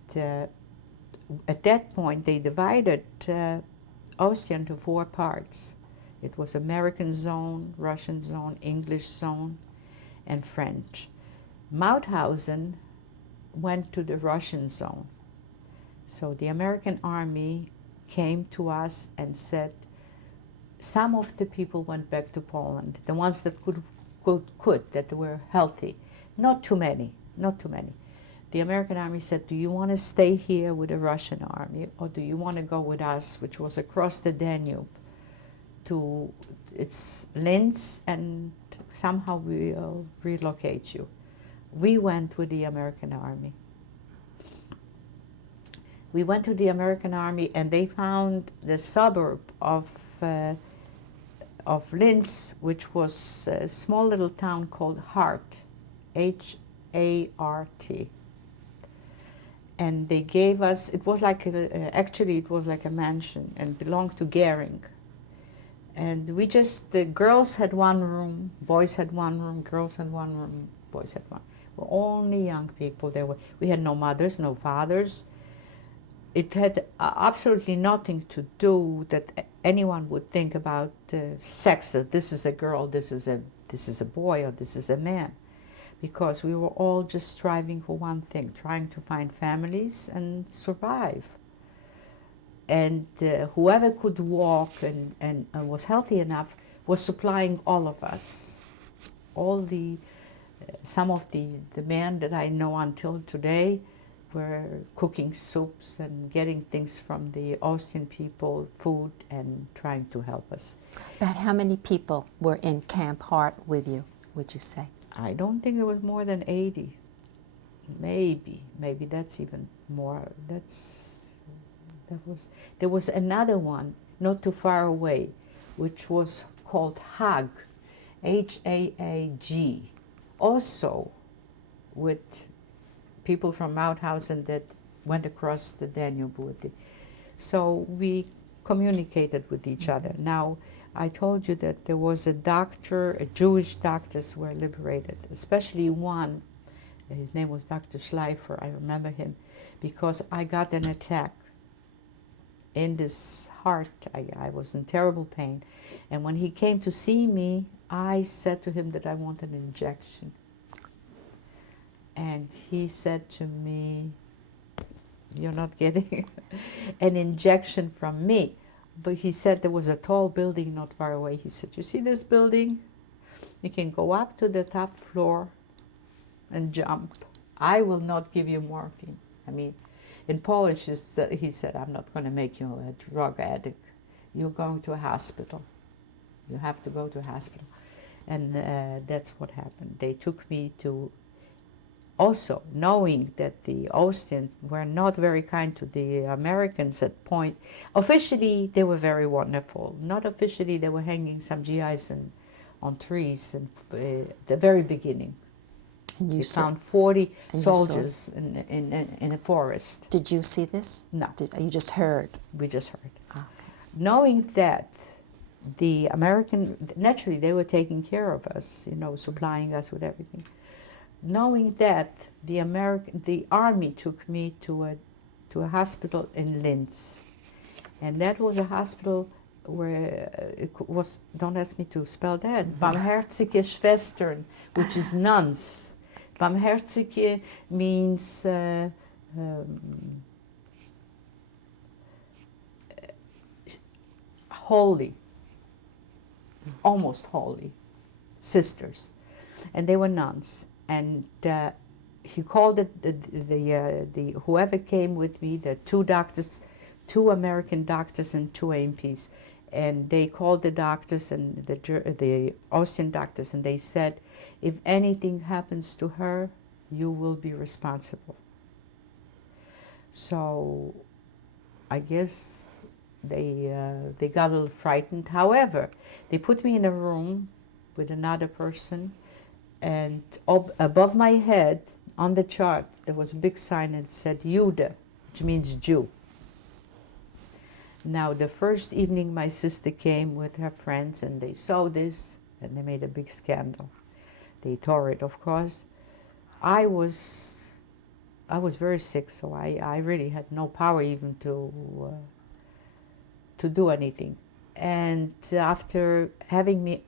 at that point, they divided Austria into 4 parts. It was American zone, Russian zone, English zone, and French. Mauthausen went to the Russian zone. So the American army came to us and said, some of the people went back to Poland, the ones that could, that were healthy. Not too many, not too many. The American army said, do you want to stay here with the Russian army, or do you want to go with us, which was across the Danube, to its Linz, and somehow we'll relocate you. We went with the American army. We went to the American army, and they found the suburb of Linz, which was a small little town called Hart, H-A-R-T. And they gave us, it was like, actually it was like a mansion and belonged to Goering. And we just, the girls had one room, boys had one room, girls had one room, boys had one. We were only young people. We had no mothers, no fathers. It had absolutely nothing to do that anyone would think about sex, that this is a girl, this is a boy, or this is a man. Because we were all just striving for one thing, trying to find families and survive. And whoever could walk and was healthy enough was supplying all of us. Some of the men that I know until today were cooking soups and getting things from the Austrian people, food, and trying to help us. About how many people were in Camp Hart with you, would you say? I don't think there was more than 80. Maybe that's even more. There was another one not too far away, which was called Haag, H-A-A-G, also with people from Mauthausen that went across the Danube with it. So we communicated with each other. Now, I told you that there was a doctor, Jewish doctors were liberated, especially one, his name was Dr. Schleifer, I remember him, because I got an attack in this heart. I was in terrible pain. And when he came to see me, I said to him that I wanted an injection. And he said to me, you're not getting an injection from me. But he said there was a tall building not far away. He said, you see this building? You can go up to the top floor and jump. I will not give you morphine. I mean, in Polish, he said, I'm not going to make you a drug addict. You're going to a hospital. You have to go to a hospital. And that's what happened. They took me to, also knowing that the Austrians were not very kind to the Americans at point. Officially, they were very wonderful. Not officially, they were hanging some GIs on trees the very beginning. And you found 40 soldiers in a forest. Did you see this? No. You just heard? We just heard. Okay. Knowing that the American, naturally they were taking care of us, supplying us with everything. Knowing that the army took me to a hospital in Linz, and that was a hospital where it was, don't ask me to spell that, Barmherzige Schwestern, which is nuns. Barmherzige means holy, almost holy, sisters, and they were nuns. And he called it the whoever came with me, the two doctors, 2 American doctors and 2 AMPs, and they called the doctors and the Austrian doctors, and they said, if anything happens to her, you will be responsible. So I guess they got a little frightened. However, they put me in a room with another person, and above my head on the chart there was a big sign that said Jude, which means Jew. Now the first evening my sister came with her friends, and they saw this and they made a big scandal. They tore it, of course. I was very sick, so I really had no power even to do anything. And after having me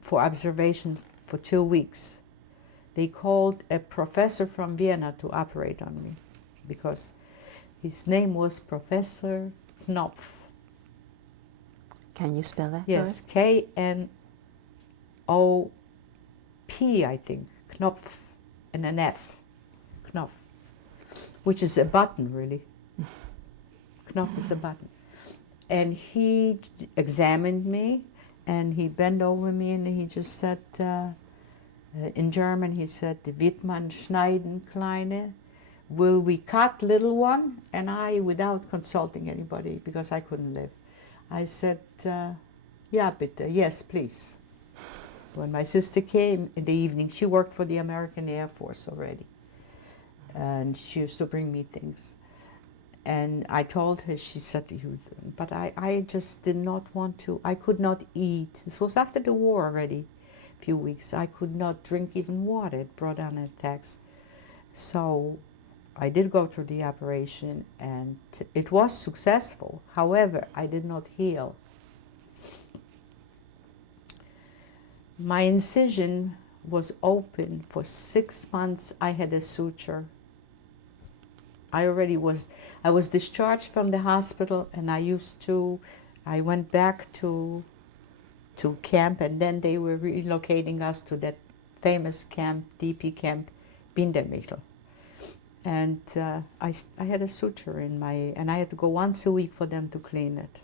for observation for 2 weeks, they called a professor from Vienna to operate on me, because his name was Professor Knopf. Can you spell that? Yes, K-N-O-P, I think, Knopf, and an F, Knopf, which is a button, really. Knopf is a button. And he examined me, and he bent over me, and he just said, in German, he said, "Wird man schneiden, Kleine? Will we cut, little one?" And I, without consulting anybody, because I couldn't live, I said, "Ja, bitte, yes, please." When my sister came in the evening, she worked for the American Air Force already, and she used to bring me things. And I told her, she said, but I just did not want to, I could not eat. This was after the war already, a few weeks. I could not drink even water. It brought on attacks. So I did go through the operation, and it was successful. However, I did not heal. My incision was open for 6 months. I had a suture. I was discharged from the hospital, and I went back to camp, and then they were relocating us to that famous camp, DP camp, Bindermichel. And I had a suture in my, and I had to go once a week for them to clean it.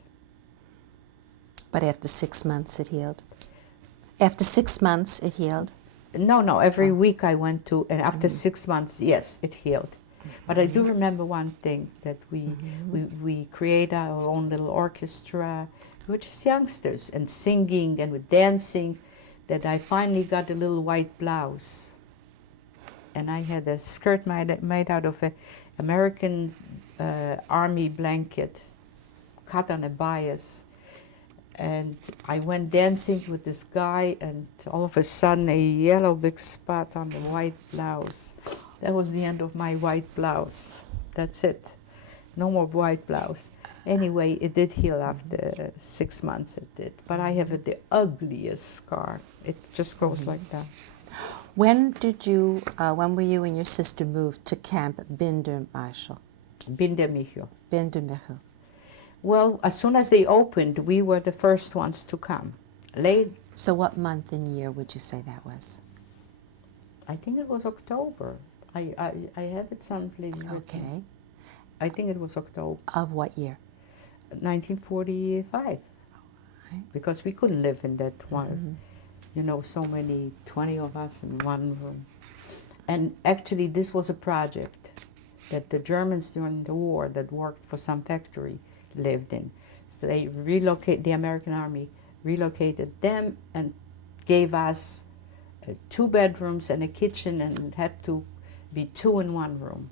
But after 6 months it healed? After 6 months it healed? No, every week I went to, and after 6 months, yes, it healed. But I do remember one thing, that we create our own little orchestra. We were just youngsters, and singing and with dancing, that I finally got a little white blouse. And I had a skirt made out of an American army blanket, cut on a bias. And I went dancing with this guy, and all of a sudden a yellow big spot on the white blouse. That was the end of my white blouse. That's it. No more white blouse. Anyway, it did heal after 6 months, it did. But I have the ugliest scar. It just goes like that. When were you and your sister moved to Camp Bindermichel? Bindermichel. Well, as soon as they opened, we were the first ones to come. So what month and year would you say that was? I think it was October. I have it someplace written. Okay. I think it was October. Of what year? 1945. Right. Because we couldn't live in that one, so many, 20 of us in one room. And actually this was a project that the Germans during the war that worked for some factory lived in. So the American Army relocated them and gave us 2 bedrooms and a kitchen, and it had to be 2 in one room.